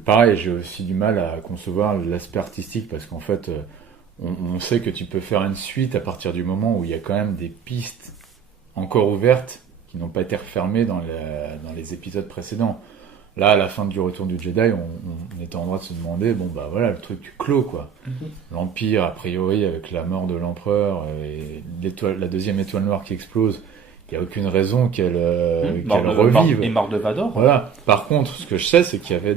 pareil, j'ai aussi du mal à concevoir l'aspect artistique parce qu'en fait, on sait que tu peux faire une suite à partir du moment où il y a quand même des pistes encore ouvertes qui n'ont pas été refermées dans les épisodes précédents. Là, à la fin du Retour du Jedi, on était en droit de se demander, bon bah voilà, le truc clos quoi. L'Empire, a priori, avec la mort de l'Empereur et la deuxième étoile noire qui explose, il n'y a aucune raison qu'elle revive. Et mort de Vador. Voilà. Par contre, ce que je sais, c'est qu'il y avait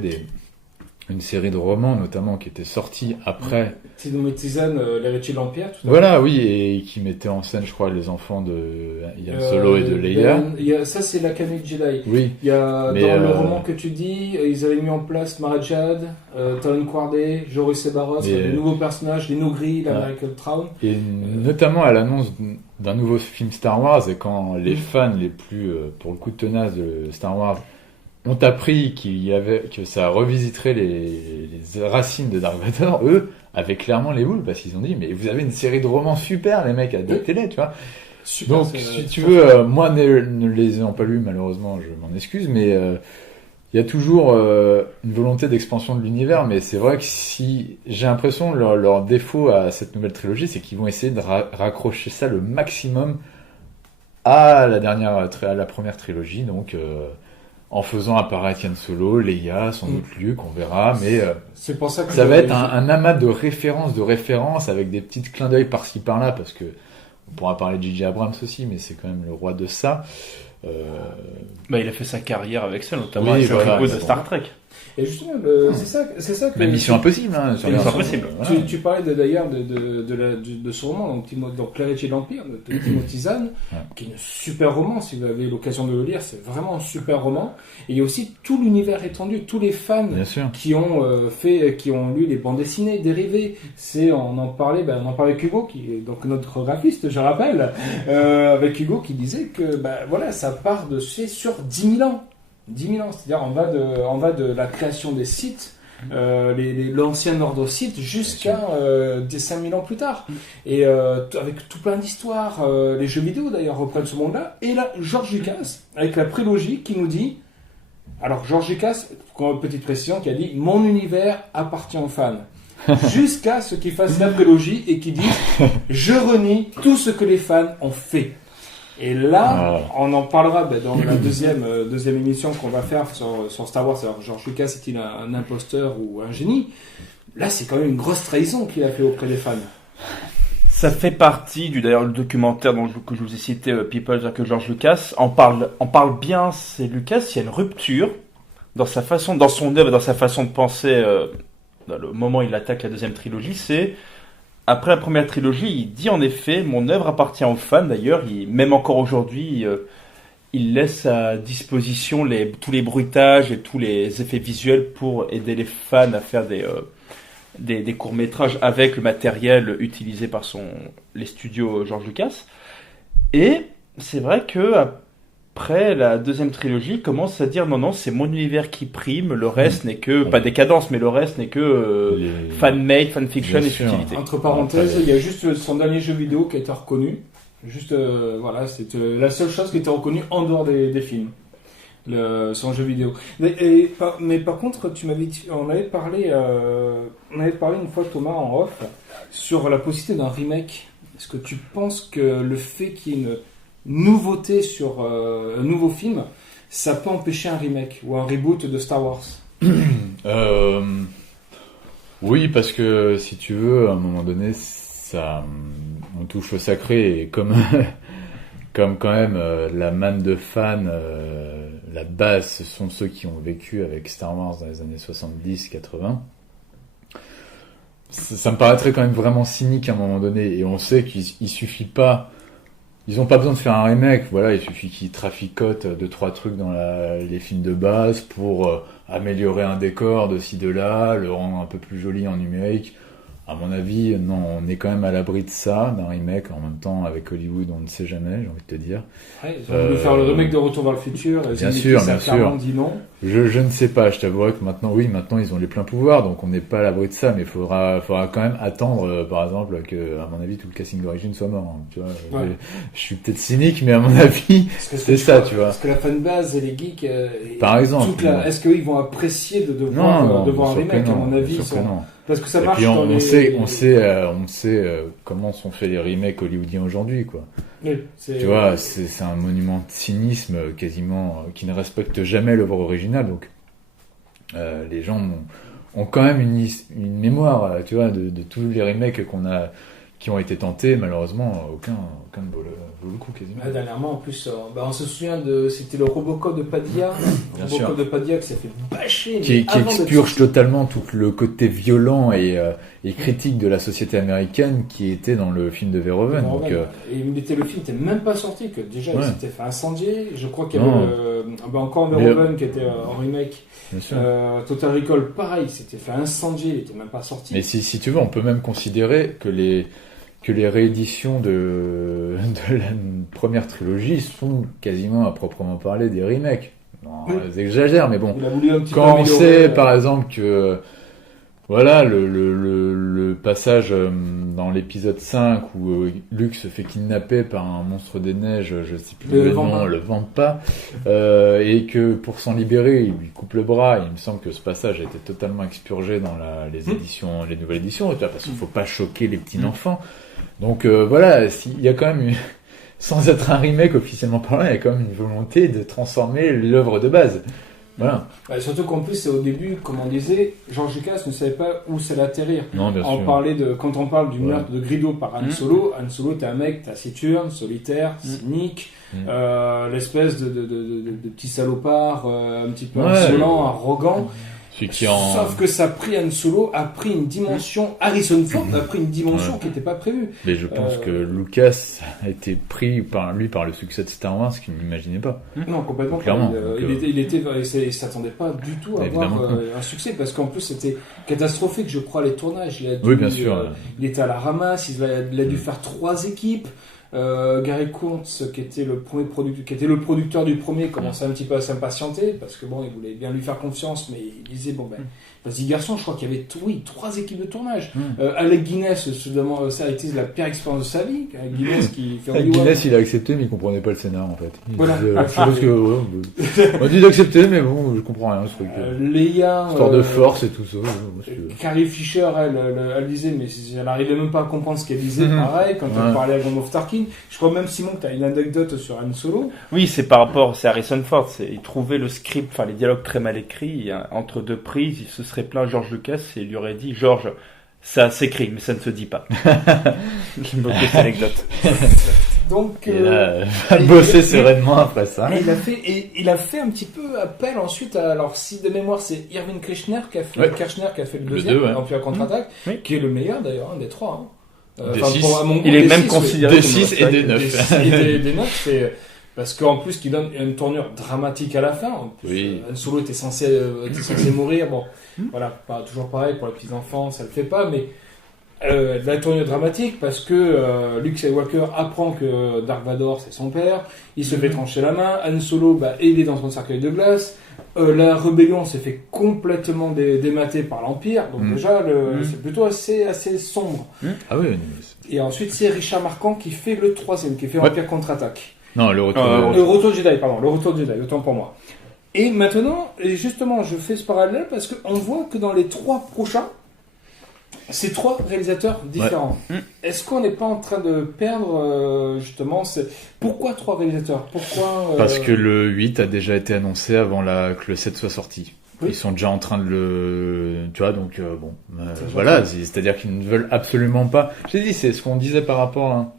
une série de romans, notamment, qui étaient sortis après. C'est Tizane, l'héritier de l'Empire. Voilà, oui, et qui mettait en scène, je crois, les enfants de Han Solo et de Leia. Ça, c'est l'Académie Jedi. Oui. Il y a, dans le roman que tu dis, ils avaient mis en place Mara Jade, Talon Quardet, Joruus Sebaros, des nouveaux personnages, les Nogri, la Michael Traun. Et notamment à l'annonce d'un nouveau film Star Wars, et quand les fans les plus, pour le coup, tenaces de Star Wars, ont appris que ça revisiterait les racines de Dark Vador, eux avaient clairement les boules parce qu'ils ont dit mais vous avez une série de romans super les mecs à adaptez-les, tu vois. Super, donc si tu veux, moi ne les ayant pas lus malheureusement je m'en excuse, mais il y a toujours une volonté d'expansion de l'univers, mais c'est vrai que si j'ai l'impression leur défaut à cette nouvelle trilogie, c'est qu'ils vont essayer de raccrocher ça le maximum à la première trilogie, donc en faisant apparaître Han Solo, Leia, sans doute Luke, on verra, mais c'est pour ça que ça va être un amas de références avec des petits clins d'œil par-ci par-là, parce que on pourra parler de J.J. Abrams aussi, mais c'est quand même le roi de ça. Bah, il a fait sa carrière avec ça, notamment avec de Star Trek. Et justement, c'est ça que... Mais Mission Impossible, hein, sur Mission Impossible. Voilà. Tu parlais d'ailleurs de ce roman, donc L'Héritier de l'Empire, de Timothy Zahn, qui est un super roman, si vous avez l'occasion de le lire, c'est vraiment un super roman. Et il y a aussi tout l'univers étendu, tous les fans qui ont lu les bandes dessinées dérivées. On en parlait avec Hugo, qui est donc notre graphiste, je rappelle, avec Hugo qui disait que ça part sur 10 000 ans. 10 000 ans, c'est-à-dire on va de la création des sites l'ancien Ordre Sith jusqu'à des 5000 ans plus tard. Et avec tout plein d'histoires, les jeux vidéo d'ailleurs reprennent ce monde-là. Et là, George Lucas, avec la prélogie, qui nous dit... Alors, George Lucas, petite précision, qui a dit « Mon univers appartient aux fans ». Jusqu'à ce qu'il fasse la prélogie et qu'il dise « Je renie tout ce que les fans ont fait ». Et là, on en parlera dans la deuxième émission qu'on va faire sur Star Wars. Alors, George Lucas, est-il un imposteur ou un génie? Là, c'est quand même une grosse trahison qu'il a fait auprès des fans. Ça fait partie d'ailleurs le documentaire que je vous ai cité, People, que George Lucas en parle bien. C'est Lucas, il y a une rupture dans son œuvre, dans sa façon de penser. Dans le moment où il attaque la deuxième trilogie, c'est après la première trilogie, il dit en effet, mon œuvre appartient aux fans. D'ailleurs, même encore aujourd'hui, il laisse à disposition tous les bruitages et tous les effets visuels pour aider les fans à faire des courts-métrages avec le matériel utilisé par les studios George Lucas. Et c'est vrai que après la deuxième trilogie, il commence à dire non, c'est mon univers qui prime, le reste n'est que, pas décadence, mais le reste n'est que fan-made, fan-fiction et subtilité. Entre parenthèses, il y a juste son dernier jeu vidéo qui a été reconnu. Juste, voilà, c'est la seule chose qui a été reconnue en dehors des films. Son jeu vidéo. Mais par contre, on avait parlé une fois, Thomas, en off, sur la possibilité d'un remake. Est-ce que tu penses que le fait qu'il y ait une nouveauté sur un nouveau film, ça peut empêcher un remake ou un reboot de Star Wars? Oui, parce que si tu veux, à un moment donné, on touche au sacré, et comme quand même la manne de fans, la base, ce sont ceux qui ont vécu avec Star Wars dans les années 70-80. Ça me paraîtrait quand même vraiment cynique à un moment donné, et on sait qu'il suffit pas, ils ont pas besoin de faire un remake, voilà, il suffit qu'ils traficotent 2-3 trucs dans les films de base pour améliorer un décor de ci de là, le rendre un peu plus joli en numérique. À mon avis, non, on est quand même à l'abri de ça, d'un remake. En même temps, avec Hollywood, on ne sait jamais, j'ai envie de te dire. Ouais, ils ont voulu faire le remake de Retour vers le futur. Bien sûr. Dit non. Je ne sais pas, je t'avouerai que maintenant, ils ont les pleins pouvoirs, donc on n'est pas à l'abri de ça, mais il faudra quand même attendre, par exemple, que, à mon avis, tout le casting d'origine soit mort. Hein, tu vois, ouais. Je suis peut-être cynique, mais à mon avis, c'est ça, tu vois. Parce que la fanbase et les geeks, par exemple, est-ce qu'ils vont apprécier de voir un remake, à mon avis, parce que ça marche. Et puis on sait comment sont faits les remakes hollywoodiens aujourd'hui, quoi. Oui, tu vois, c'est un monument de cynisme quasiment qui ne respecte jamais l'œuvre originale. Donc, les gens ont quand même une mémoire, tu vois, de tous les remakes qui ont été tentés. Malheureusement, aucun ne vaut le coup quasiment. Dernièrement, en plus, on se souvient c'était le Robocop de Padilla. De Padilla qui s'est fait bâcher. Qui expurge totalement tout le côté violent et critique de la société américaine qui était dans le film de Verhoeven. Donc, et le film n'était même pas sorti, que déjà il s'était fait incendier. Je crois qu'il y avait encore Verhoeven qui était en remake. Total Recall, pareil, il s'était fait incendier, il n'était même pas sorti. Mais si tu veux, on peut même considérer que les rééditions de la première trilogie sont quasiment à proprement parler des remakes. Non, j'exagère, mais bon. Quand on sait, par exemple, que voilà, le passage dans l'épisode 5 où Luke se fait kidnapper par un monstre des neiges, je sais plus le nom, le Vampa, et que pour s'en libérer, il lui coupe le bras. Il me semble que ce passage a été totalement expurgé dans les éditions, les nouvelles éditions, parce qu'il faut pas choquer les petits enfants. Donc voilà, il y a quand même sans être un remake officiellement parlant, il y a quand même une volonté de transformer l'œuvre de base. Voilà. Surtout qu'en plus, au début, comme on disait, George Lucas ne savait pas où ça allait atterrir. Non, bien sûr. Quand on parle du meurtre de Greedo par Han Solo, Han Solo était un mec taciturne, solitaire, cynique, l'espèce de petit salopard, un petit peu insolent, arrogant. Sauf que ça a pris Han Solo, a pris une dimension, Harrison Ford a pris une dimension qui n'était pas prévue. Mais je pense que Lucas a été pris par le succès de Star Wars qu'il n'imaginait pas. Non, complètement. Clairement. Il s'attendait pas du tout à avoir un succès, parce qu'en plus c'était catastrophique, je crois, les tournages. Oui, bien sûr. Il était à la ramasse, il a dû faire 3 équipes. Gary Kurtz, qui était le producteur du premier, commençait un petit peu à s'impatienter parce que bon, il voulait bien lui faire confiance, mais il disait bon ben, vas-y garçon, je crois qu'il y avait 3 équipes de tournage. Alec Guinness, ça a été la pire expérience de sa vie. Alec Guinness Guinness, il a accepté, mais il comprenait pas le scénar en fait. Voilà. Je pense que on m'a dit d'accepter, mais bon, je comprends rien ce truc. Léa, histoire de force et tout ça. Carrie Fisher, elle disait, mais elle n'arrivait même pas à comprendre ce qu'elle disait. Pareil, quand elle parlait à John Moff Tarkin. Je crois même, Simon, que tu as une anecdote sur Han Solo. Oui, c'est Harrison Ford. Il trouvait le script, enfin les dialogues très mal écrits. Entre 2 prises, il se serait plaint George Lucas et il lui aurait dit, George, ça s'écrit, mais ça ne se dit pas. J'aime beaucoup cette anecdote. Donc, il a bossé sereinement après ça. Il a fait un petit peu appel ensuite à, alors si de mémoire c'est Irving Kirchner qui a fait le deuxième, Empire contre-attaque, qui est le meilleur d'ailleurs, des 3. Des 6. Il est même considéré des 6 et des 9. Des 9, c'est parce qu'en plus qu'il donne une tournure dramatique à la fin. En plus, Han Solo était censé mourir. Bon, voilà, pas toujours pareil pour les petits enfants, ça le fait pas, mais la tournure dramatique parce que Luke Skywalker apprend que Dark Vador c'est son père, il se fait trancher la main, Han Solo il est dans un cercueil de glace, la rébellion s'est fait complètement démater par l'Empire, donc déjà c'est plutôt assez sombre. Ah oui. Et ensuite c'est Richard Marquand qui fait le 3e, qui fait Empire contre-attaque. Non, le retour de Jedi, autant pour moi. Et maintenant, justement, je fais ce parallèle parce qu'on voit que dans les 3 prochains, c'est 3 réalisateurs différents. Est-ce qu'on n'est pas en train de perdre justement pourquoi 3 réalisateurs? Parce que le 8 a déjà été annoncé avant que le 7 soit sorti. Ils sont déjà en train de le... Tu vois, donc voilà, c'est-à-dire qu'ils ne veulent absolument pas... J'ai dit, c'est ce qu'on disait par rapport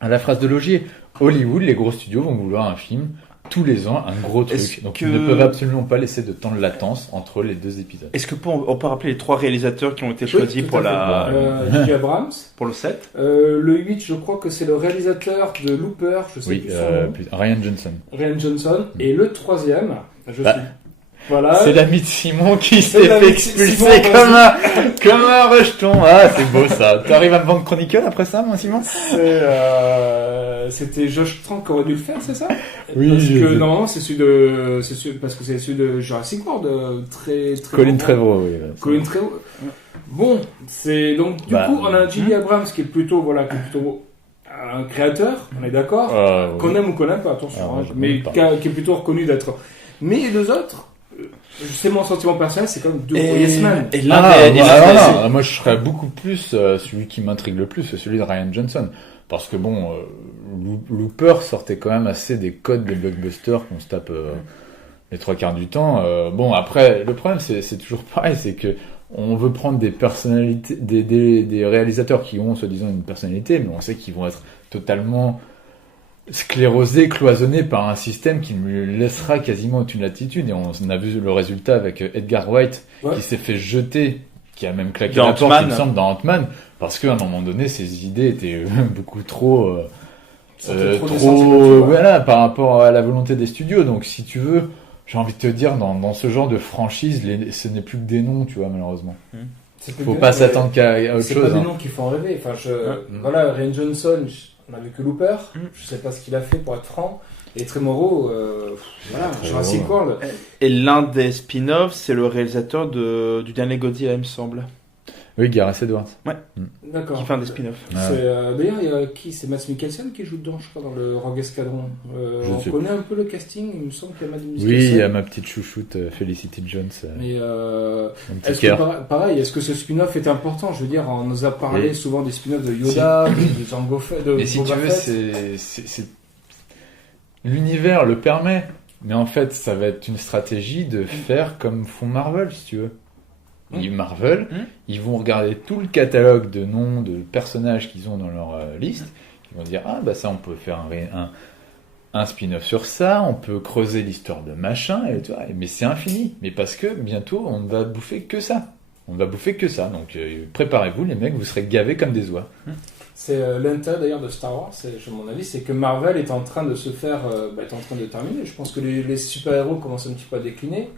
à la phrase de Logier. Hollywood, les gros studios vont vouloir un film tous les ans, un gros truc. Donc ils ne peuvent absolument pas laisser de temps de latence entre les 2 épisodes. Est-ce que on peut rappeler les 3 réalisateurs qui ont été choisis pour J.J. Abrams. Pour le 7 le 8, je crois que c'est le réalisateur de Looper, je sais plus son nom. Ryan Johnson. Et le 3e, voilà. C'est l'ami de Simon qui s'est fait expulser comme un rejeton. Ah, c'est beau ça. T'arrives à me vendre Chronicle après ça, mon Simon? C'était Josh Trank qui aurait dû le faire, c'est ça? Oui. Parce que normalement parce que c'est celui de Jurassic World, très Colin Trevorrow, oui. Colin Trevorrow. Bon, c'est donc du coup on a J.J. Abrams qui est plutôt un créateur, on est d'accord, qu'on aime ou qu'on n'aime pas, attention, mais qui est plutôt reconnu d'être. Mais les 2 autres. C'est mon sentiment personnel, c'est comme 2 Yes Man. Moi je serais beaucoup plus celui qui m'intrigue le plus, c'est celui de Ryan Johnson. Parce que bon, Looper sortait quand même assez des codes des blockbusters qu'on se tape les 3/4 du temps. Bon, après, le problème c'est toujours pareil, c'est que on veut prendre des personnalités, des réalisateurs qui ont soi-disant une personnalité, mais on sait qu'ils vont être totalement sclérosé, cloisonné par un système qui lui laissera quasiment aucune latitude. Et on a vu le résultat avec Edgar Wright, qui s'est fait jeter, qui a même claqué la porte, il me semble, dans Ant-Man, parce qu'à un moment donné, ses idées étaient beaucoup trop voilà, par rapport à la volonté des studios. Donc, si tu veux, j'ai envie de te dire, dans ce genre de franchise, ce n'est plus que des noms, tu vois, malheureusement. Faut pas s'attendre qu'à autre chose. C'est pas des noms qui font rêver. Enfin, voilà, Ryan Johnson, on a vu que Looper, je sais pas ce qu'il a fait pour être franc. Et Trevorrow, Jurassic World. Et l'un des spin-offs, c'est le réalisateur du dernier Godzilla, il me semble. Oui, Gareth Edwards. Ouais. D'accord. Qui fait un des spin-offs. D'ailleurs, il y a c'est Mads Mikkelsen qui joue dedans, je crois, dans le Rogue Escadron. On connaît un peu le casting, il me semble qu'il y a Mads Mikkelsen. Oui, il y a ma petite chouchoute, Felicity Jones. Mais est-ce que ce spin-off est important? Je veux dire, on nous a parlé souvent des spin-offs de Yoda, de Jango Fett, de Mais si tu veux, c'est l'univers le permet. Mais en fait, ça va être une stratégie de faire comme font Marvel, si tu veux. Marvel, ils vont regarder tout le catalogue de noms de personnages qu'ils ont dans leur liste. Ils vont dire, ça, on peut faire un spin-off sur ça, on peut creuser l'histoire de machin, et tu vois, mais c'est infini. Mais parce que bientôt, on ne va bouffer que ça. On va bouffer que ça, donc préparez-vous les mecs, vous serez gavés comme des oies. C'est l'intérêt d'ailleurs de Star Wars, à mon avis, c'est que Marvel est en train de se faire, est en train de terminer. Je pense que les super-héros commencent un petit peu à décliner,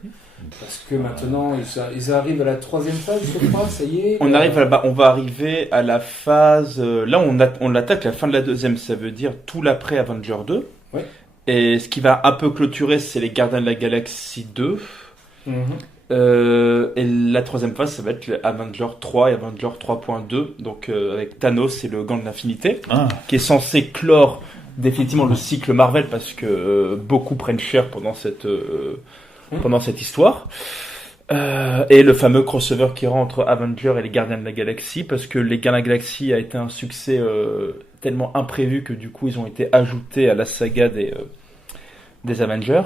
parce que maintenant ils arrivent à la 3e phase, je crois, ça y est. On va arriver à la phase, là on attaque la fin de la 2e, ça veut dire tout l'après Avenger 2. Oui. Et ce qui va un peu clôturer, c'est les Gardiens de la Galaxie 2. Et la 3e phase, ça va être Avenger 3 et Avenger 3.2, donc avec Thanos et le Gant de l'Infinité, qui est censé clore définitivement le cycle Marvel, parce que beaucoup prennent cher pendant cette histoire. Et le fameux crossover qui rentre entre Avenger et les Gardiens de la Galaxie, parce que les Gardiens de la Galaxie a été un succès tellement imprévu que du coup ils ont été ajoutés à la saga des Avengers.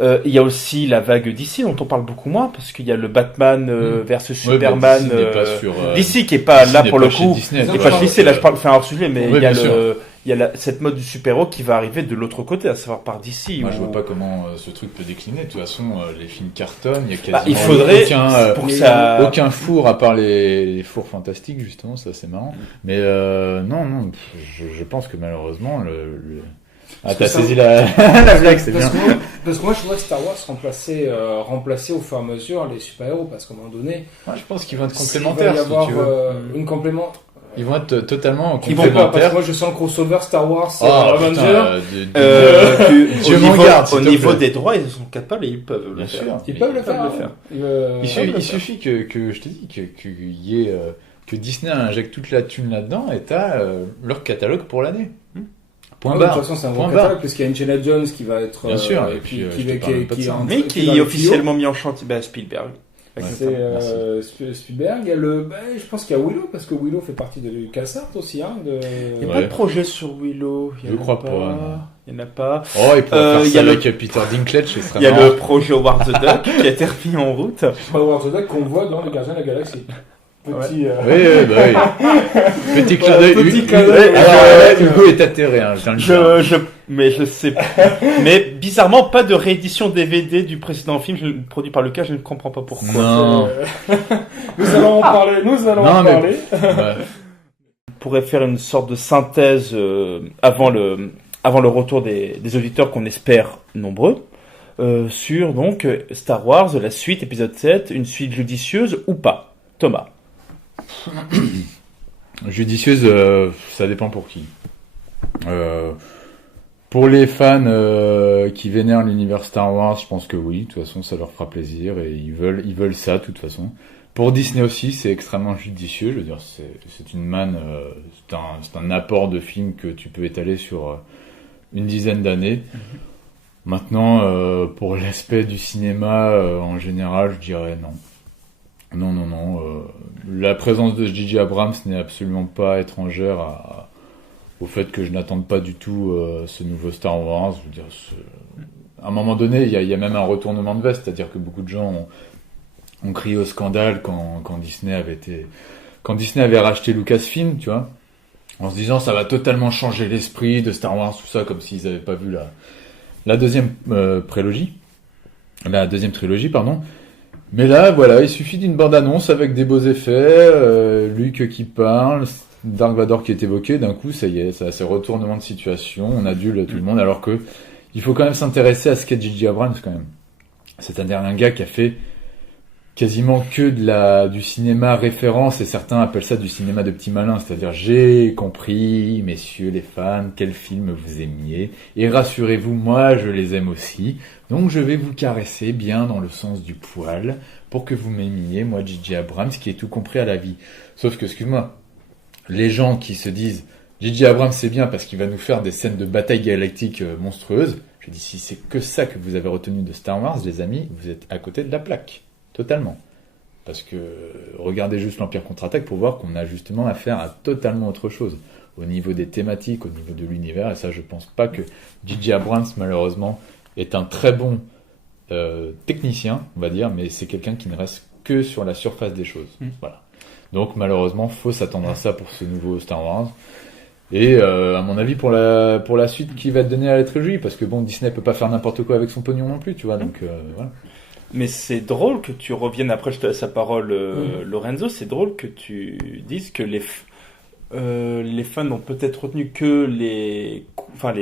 Il y a aussi la vague DC dont on parle beaucoup moins, parce qu'il y a le Batman versus Superman. DC qui est pas là pour le coup. Disney, n'est pas chez Disney, là je parle un sujet, mais il y a cette mode du super-héros qui va arriver de l'autre côté, à savoir par DC. Moi je vois pas comment ce truc peut décliner. De toute façon, les films cartonnent, il y a quasiment il faudrait aucun four à part les fours fantastiques, justement, ça c'est marrant. Mais non, je pense que malheureusement t'as saisi la blague, c'est bien. Parce que moi, je vois Star Wars remplacer au fur et à mesure les super-héros, parce qu'à un moment donné... Moi, je pense qu'ils vont être complémentaires, il va y avoir si tu veux. une complément... Ils vont être totalement Ils vont pas, parce que moi, je sens le crossover Star Wars Avenger. Dieu m'en garde, au niveau des droits, ils sont capables et ils peuvent le faire. Sûr, ils peuvent le faire. Il suffit que je te dis qu'il y ait... que Disney injecte toute la thune là-dedans et t'as leur catalogue pour l'année. Point barre. De toute façon, c'est un bon catalogue, parce qu'il y a Indiana Jones qui va être... Bien sûr, et puis qui est officiellement mis en chantier, Spielberg. C'est Spielberg, il y a je pense qu'il y a Willow, parce que Willow fait partie de LucasArts aussi. Il n'y a pas de projet sur Willow. Je crois pas. Il n'y en a pas. Oh, il pourrait faire ça avec Peter Dinklage, ce serait Il y a le projet Howard the Duck qui a été remis en route. Howard the Duck qu'on voit dans Les Gardiens de la Galaxie. Petit, Petit clin d'œil. Petit clin d'œil. Alors, Hugo est atterré, hein, mais je sais pas. Mais bizarrement, pas de réédition DVD du précédent film produit par Lucas, je ne comprends pas pourquoi. Non. Nous allons en parler, Ouais. On pourrait faire une sorte de synthèse avant le retour des auditeurs qu'on espère nombreux. Sur donc Star Wars, la suite, épisode 7, une suite judicieuse ou pas. Thomas. Judicieuse, ça dépend pour qui. Pour les fans qui vénèrent l'univers Star Wars, je pense que oui, de toute façon ça leur fera plaisir et ils veulent ça de toute façon. Pour Disney aussi, c'est extrêmement judicieux, je veux dire, c'est une manne, c'est un apport de film que tu peux étaler sur une dizaine d'années. Maintenant, pour l'aspect du cinéma en général, je dirais non. Non. La présence de J.J. Abrams n'est absolument pas étrangère au fait que je n'attende pas du tout ce nouveau Star Wars. Je veux dire, à un moment donné, il y a même un retournement de veste, c'est-à-dire que beaucoup de gens ont crié au scandale quand Disney avait racheté Lucasfilm, tu vois, en se disant ça va totalement changer l'esprit de Star Wars, tout ça, comme s'ils n'avaient pas vu la deuxième trilogie, pardon. Mais là, voilà, il suffit d'une bande-annonce avec des beaux effets, Luke qui parle, Dark Vador qui est évoqué, d'un coup, ça y est, ça c'est retournement de situation, on adule tout le monde, alors que il faut quand même s'intéresser à ce qu'est J.J. Abrams, quand même. C'est-à-dire un gars qui a fait quasiment que du cinéma référence, et certains appellent ça du cinéma de petit malin, c'est-à-dire j'ai compris, messieurs les fans, quel film vous aimiez, et rassurez-vous, moi je les aime aussi, donc je vais vous caresser bien dans le sens du poil, pour que vous m'aimiez, moi J.J. Abrams, qui est tout compris à la vie. Sauf que, excuse-moi, les gens qui se disent J.J. Abrams c'est bien parce qu'il va nous faire des scènes de bataille galactique monstrueuses, je dis si c'est que ça que vous avez retenu de Star Wars, les amis, vous êtes à côté de la plaque. Totalement. Parce que regardez juste l'Empire contre-attaque pour voir qu'on a justement affaire à totalement autre chose. Au niveau des thématiques, au niveau de l'univers, et ça je pense pas que J.J. Abrams malheureusement est un très bon technicien, on va dire, mais c'est quelqu'un qui ne reste que sur la surface des choses. Voilà. Donc malheureusement, faut s'attendre à ça pour ce nouveau Star Wars. Et à mon avis pour la suite qui va être donnée à la trilogie, parce que bon, Disney peut pas faire n'importe quoi avec son pognon non plus, tu vois, donc voilà. Mais c'est drôle que tu reviennes, après je te laisse la parole Lorenzo, c'est drôle que tu dises que les fans n'ont peut-être retenu que les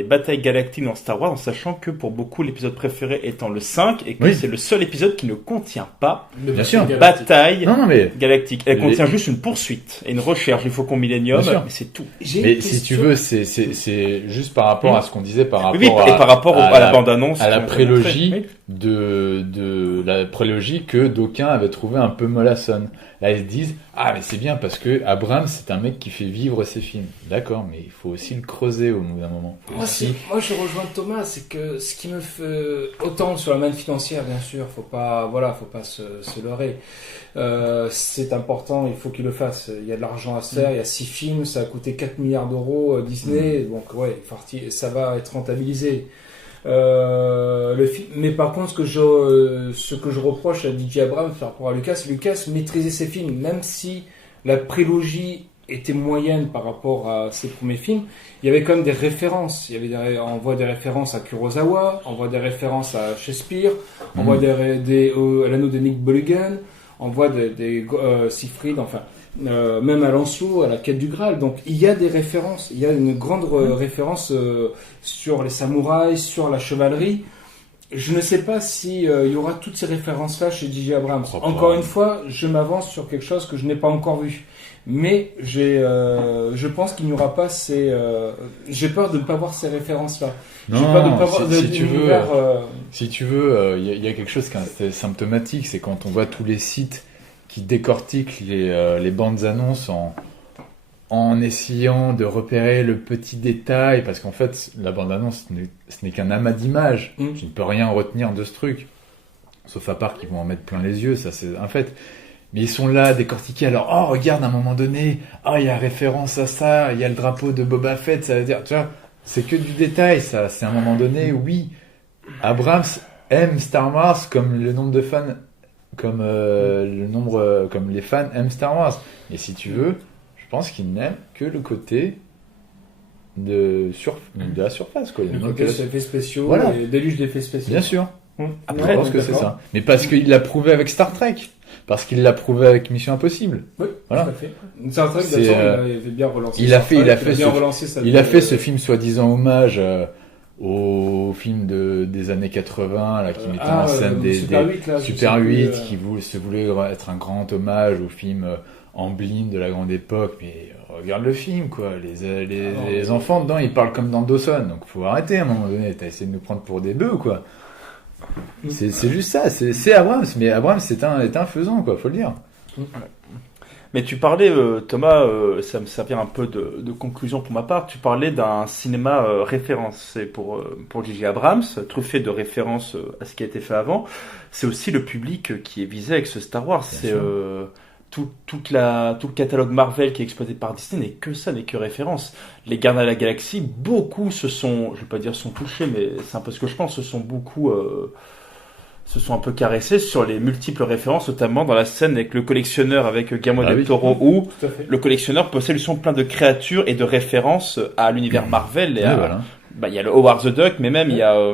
batailles galactiques dans Star Wars, en sachant que pour beaucoup l'épisode préféré étant le 5 et que c'est le seul épisode qui ne contient pas bien sûr bataille mais galactique. Elle contient juste une poursuite et une recherche du Faucon Millenium, mais c'est tout. Mais si tu veux, c'est juste par rapport à ce qu'on disait par rapport et par rapport à la bande-annonce, à la prélogie de la prélogie que d'aucuns avaient trouvé un peu mollassonne. Là, ils se disent mais c'est bien parce que Abrams c'est un mec qui fait vivre ses films. D'accord, mais il faut aussi le creuser au bout d'un moment. Moi, je rejoins Thomas, c'est que ce qui me fait autant sur la manne financière, bien sûr, faut pas se leurrer. C'est important, il faut qu'il le fasse. Il y a de l'argent à se faire, il y a 6 films, ça a coûté 4 milliards d'euros Disney, donc ça va être rentabilisé. Mais par contre, ce que je reproche à DJ Abrams par rapport à Lucas maîtrisait ses films, même si la prélogie était moyenne par rapport à ses premiers films, il y avait quand même des références. On voit des références à Kurosawa, on voit des références à Shakespeare, on voit à l'anneau de Nick Mulligan, on voit des Siegfried, même à Lancelot, à la quête du Graal. Donc il y a des références, il y a une grande référence sur les samouraïs, sur la chevalerie. Je ne sais pas si il y aura toutes ces références-là chez J.J. Abrams. Encore une fois, je m'avance sur quelque chose que je n'ai pas encore vu. Mais je pense qu'il n'y aura pas j'ai peur de ne pas voir ces références-là. Non, si tu veux, il y a quelque chose qui est symptomatique, c'est quand on voit tous les sites qui décortiquent les bandes annonces en essayant de repérer le petit détail, parce qu'en fait, la bande annonce, ce n'est qu'un amas d'images. Tu ne peux rien retenir de ce truc. Sauf à part qu'ils vont en mettre plein les yeux, ça c'est un fait. Mais ils sont là, décortiqués. Alors, regarde, à un moment donné, il y a référence à ça, il y a le drapeau de Boba Fett, ça veut dire, tu vois, c'est que du détail, ça. C'est à un moment donné, oui, Abrams aime Star Wars comme le nombre de fans, comme les fans aiment Star Wars. Et si tu veux, je pense qu'il n'aime que le côté de la surface, quoi. Le côté des effets spéciaux, voilà. Les déluges d'effets spéciaux. Bien sûr. Après, je pense que c'est ça. Mais parce qu'il l'a prouvé avec Star Trek. Parce qu'il l'a prouvé avec Mission Impossible. Oui, voilà. tout à fait. Star Trek, il avait bien relancé. Il a fait ce film soi-disant hommage au film des années 80, là, qui mettait en scène des Super 8, qui se voulait être un grand hommage au film Amblin de la grande époque. Mais regarde le film, quoi. Les enfants dedans, ils parlent comme dans Dawson. Donc faut arrêter à un moment donné. T'as essayé de nous prendre pour des bœufs, quoi. C'est juste ça, c'est Abrams, mais Abrams est un faisant, quoi, faut le dire. Mais tu parlais, Thomas, ça vient un peu de conclusion pour ma part, tu parlais d'un cinéma référencé pour J.J. Abrams, truffé de références à ce qui a été fait avant. C'est aussi le public qui est visé avec ce Star Wars. C'est tout le catalogue Marvel qui est exploité par Disney n'est que ça, n'est que référence. Les Gardiens de la Galaxie, beaucoup je vais pas dire sont touchés, mais c'est un peu ce que je pense, se sont un peu caressés sur les multiples références, notamment dans la scène avec le collectionneur avec Guillermo del Toro, où le collectionneur possède plein de créatures et de références à l'univers Marvel. Et il y a le Howard the Duck, mais même il y a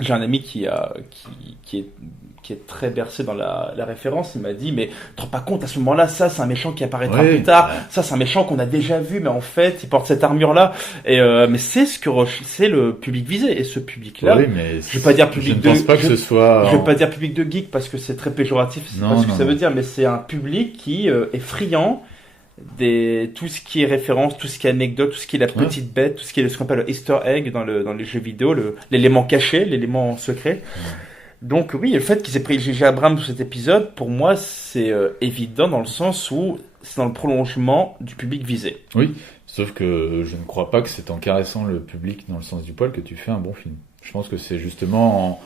j'ai un ami qui est très bercé dans la référence. Il m'a dit, mais tu te rends pas compte, à ce moment-là, ça c'est un méchant qui apparaîtra plus tard, ça c'est un méchant qu'on a déjà vu, mais en fait il porte cette armure là, et mais c'est le public visé, et ce public là, je vais pas dire public de geek parce que c'est très péjoratif, c'est pas ce que ça veut dire, mais c'est un public qui est friand tout ce qui est référence, tout ce qui est anecdote, tout ce qui est la petite bête, tout ce qui est ce qu'on appelle le Easter egg dans les jeux vidéo, l'élément caché, l'élément secret. Donc oui, le fait qu'ils aient pris J.J. Abrams pour cet épisode, pour moi, c'est évident dans le sens où c'est dans le prolongement du public visé. Oui, sauf que je ne crois pas que c'est en caressant le public dans le sens du poil que tu fais un bon film. Je pense que c'est justement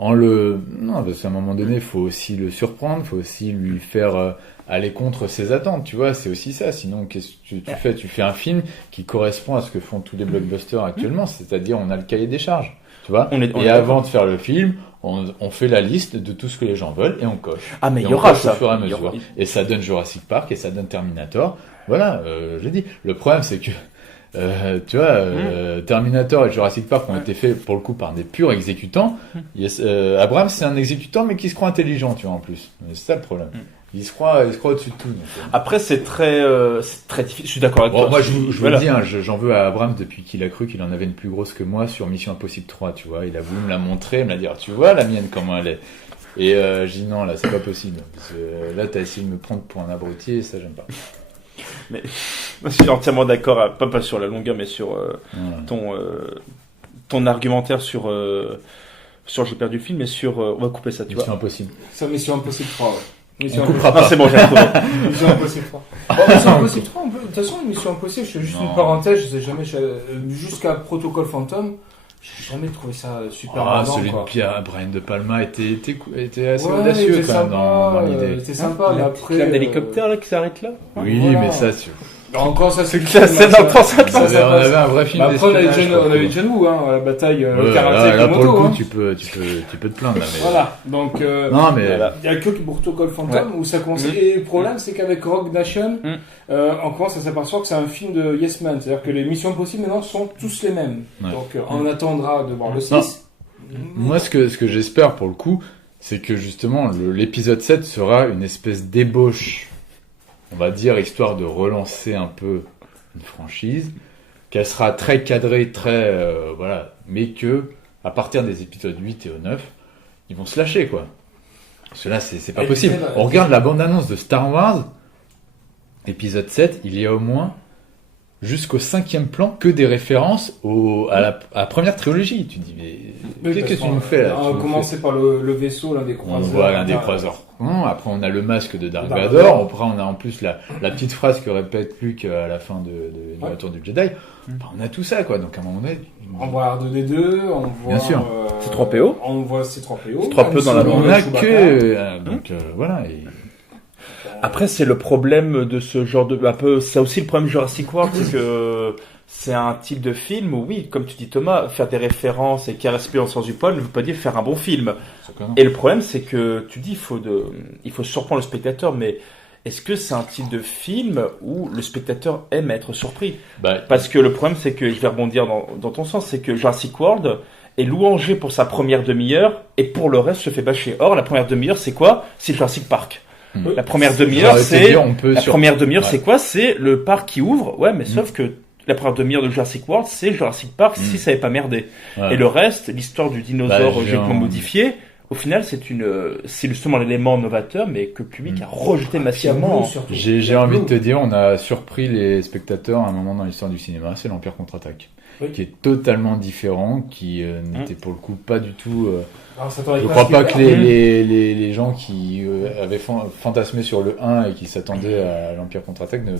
Non, parce qu'à un moment donné, il faut aussi le surprendre, il faut aussi lui faire aller contre ses attentes, tu vois, c'est aussi ça. Sinon, qu'est-ce que tu fais ? Tu fais un film qui correspond à ce que font tous les blockbusters actuellement, c'est-à-dire on a le cahier des charges, tu vois. Et avant de faire le film, on fait la liste de tout ce que les gens veulent et on coche. Ah, mais il y aura ça. Au fur et à mesure. Et ça donne Jurassic Park et ça donne Terminator. Voilà, je dis. Le problème, c'est que Tu vois, Terminator et Jurassic Park ont été faits pour le coup par des purs exécutants. Abrams, c'est un exécutant, mais qui se croit intelligent, tu vois, en plus. Mais c'est ça le problème. Il se croit au-dessus de tout. Donc. Après, c'est très difficile. Je suis d'accord avec toi. Moi, je vous le dis, hein, j'en veux à Abrams depuis qu'il a cru qu'il en avait une plus grosse que moi sur Mission Impossible 3, tu vois. Il a voulu me la montrer, me la dire, tu vois, la mienne, comment elle est. Et j'ai dit non, là, c'est pas possible. Parce que là, t'as essayé de me prendre pour un abruti et ça, j'aime pas. Mais je suis entièrement d'accord, pas sur la longueur, mais sur ton argumentaire sur j'ai perdu le film, mais sur on va couper ça, tu vois. Mission Impossible. C'est Mission Impossible 3. Ouais. On coupera pas. Ah, c'est bon, j'ai retrouvé. Mission Impossible 3. Mission Impossible 3, de toute façon, Mission Impossible, je fais juste une parenthèse, je sais jamais, jusqu'à Protocol Phantom, j'ai jamais trouvé ça super marrant. Celui quoi. de Pierre, Brian De Palma était assez ouais, audacieux quand même dans l'idée. C'était sympa, mais après. Il y a un hélicoptère là qui s'arrête là. Oui, voilà. Mais ça, encore ça, c'est encore ça. on avait un vrai film. Après, on avait John Woo, hein, la bataille karaté là, avec pour le moto. coup, Hein. tu peux te plaindre là. Mais... Voilà, donc non, mais il y a que Protocol Phantom où ça commence. Et le problème, c'est qu'avec Rogue Nation, on commence à s'apercevoir que c'est un film de Yes Man, c'est-à-dire que les missions possibles maintenant sont tous les mêmes. Ouais. Donc on attendra de voir le 6. Non. Moi, ce que j'espère pour le coup, c'est que justement l'épisode 7 sera une espèce d'ébauche, on va dire, histoire de relancer un peu une franchise, qu'elle sera très cadrée, très voilà, mais que à partir des épisodes 8 et au 9, ils vont se lâcher quoi. Parce que là, c'est pas possible. On regarde la bande-annonce de Star Wars, épisode 7, il y a au moins jusqu'au 5e plan que des références à la première trilogie. Tu te dis, mais qu'est-ce que tu nous fais là? On va commencer par le vaisseau, l'un des croiseurs. On voit l'un des croiseurs. Après, on a le masque de Dark Vador. Après, on a en plus la petite phrase que répète Luke à la fin du Retour du Jedi. Enfin, on a tout ça, quoi. Donc, à un moment donné... On voit R2D2, on voit... Bien sûr. C3PO. On voit C3PO. C3PO dans la bande. On a que... donc, voilà. Et... Après, c'est le problème de ce genre de... Un peu, c'est aussi le problème de Jurassic World, c'est que c'est un type de film où, oui, comme tu dis Thomas, faire des références et qui respecte le sens du poil ne veut pas dire faire un bon film. Et le problème, c'est que tu dis il faut surprendre le spectateur, mais est-ce que c'est un type de film où le spectateur aime être surpris? Parce que le problème, c'est que, je vais rebondir dans ton sens, c'est que Jurassic World est louangé pour sa première demi-heure et pour le reste se fait bâcher. Or, la première demi-heure, c'est quoi? C'est Jurassic Park. La première demi-heure, c'est quoi? C'est le parc qui ouvre. Ouais, mais sauf que la première demi-heure de Jurassic World, c'est Jurassic Park si ça n'avait pas merdé. Ouais. Et le reste, l'histoire du dinosaure génétiquement modifié, au final, c'est justement l'élément novateur, mais que le public a rejeté massivement. J'ai envie de te dire, on a surpris les spectateurs à un moment dans l'histoire du cinéma, c'est l'Empire contre-attaque. Qui est totalement différent, qui n'était pour le coup pas du tout... je crois pas que les gens qui avaient fantasmé sur le 1 et qui s'attendaient à l'Empire contre-attaque ne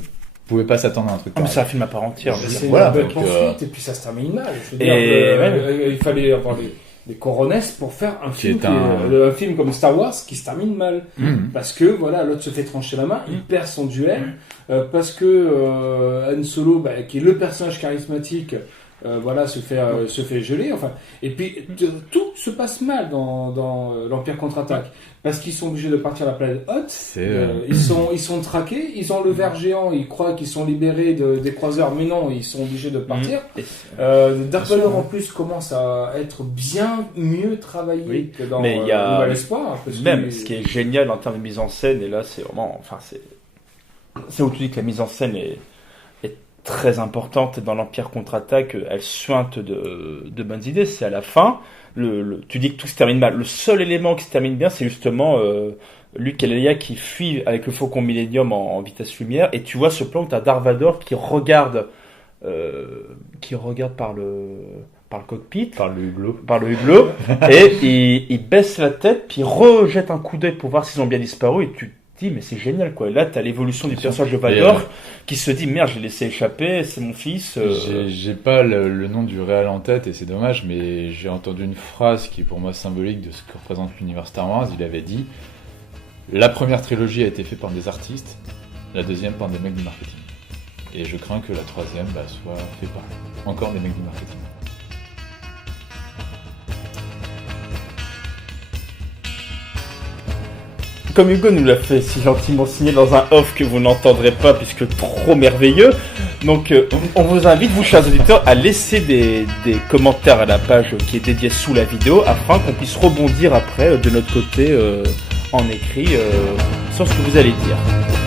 pouvaient pas s'attendre à un truc pareil. C'est un film à part entière. C'est une belle poursuite, et puis ça se termine mal. Je veux dire, il fallait avoir des coronesses pour faire un film, un film comme Star Wars qui se termine mal. Parce que voilà, l'autre se fait trancher la main, il perd son duel, parce que Han Solo, qui est le personnage charismatique, se fait geler, enfin, et puis tout se passe mal dans l'Empire contre-attaque parce qu'ils sont obligés de partir à la planète Hoth. Ils sont traqués, ils ont le ver géant, ils croient qu'ils sont libérés des croiseurs, mais non, ils sont obligés de partir. Dark Vador en plus commence à être bien mieux travaillé que dans Nouvel Espoir. Même ce qui est génial en termes de mise en scène, et là c'est vraiment, c'est où tu dis que la mise en scène est très importante dans l'Empire contre-attaque, elle suinte de bonnes idées. C'est à la fin, tu dis que tout se termine mal. Le seul élément qui se termine bien, c'est justement Luke et Leia qui fuient avec le Faucon Millennium en vitesse lumière, et tu vois ce plan où tu as Darth Vader qui regarde par le cockpit, par le hublot, et il baisse la tête, puis il rejette un coup d'œil pour voir s'ils ont bien disparu, et tu mais c'est génial quoi. Là t'as l'évolution du personnage de Vador qui se dit merde, j'ai laissé échapper, c'est mon fils. J'ai pas le nom du réal en tête et c'est dommage, mais j'ai entendu une phrase qui est pour moi symbolique de ce que représente l'univers Star Wars. Il avait dit: la première trilogie a été faite par des artistes, la deuxième par des mecs du marketing. Et je crains que la troisième soit faite par encore des mecs du marketing. comme Hugo nous l'a fait si gentiment signer dans un off que vous n'entendrez pas puisque trop merveilleux. Donc on vous invite, vous chers auditeurs, à laisser des commentaires à la page qui est dédiée sous la vidéo afin qu'on puisse rebondir après de notre côté en écrit sur ce que vous allez dire.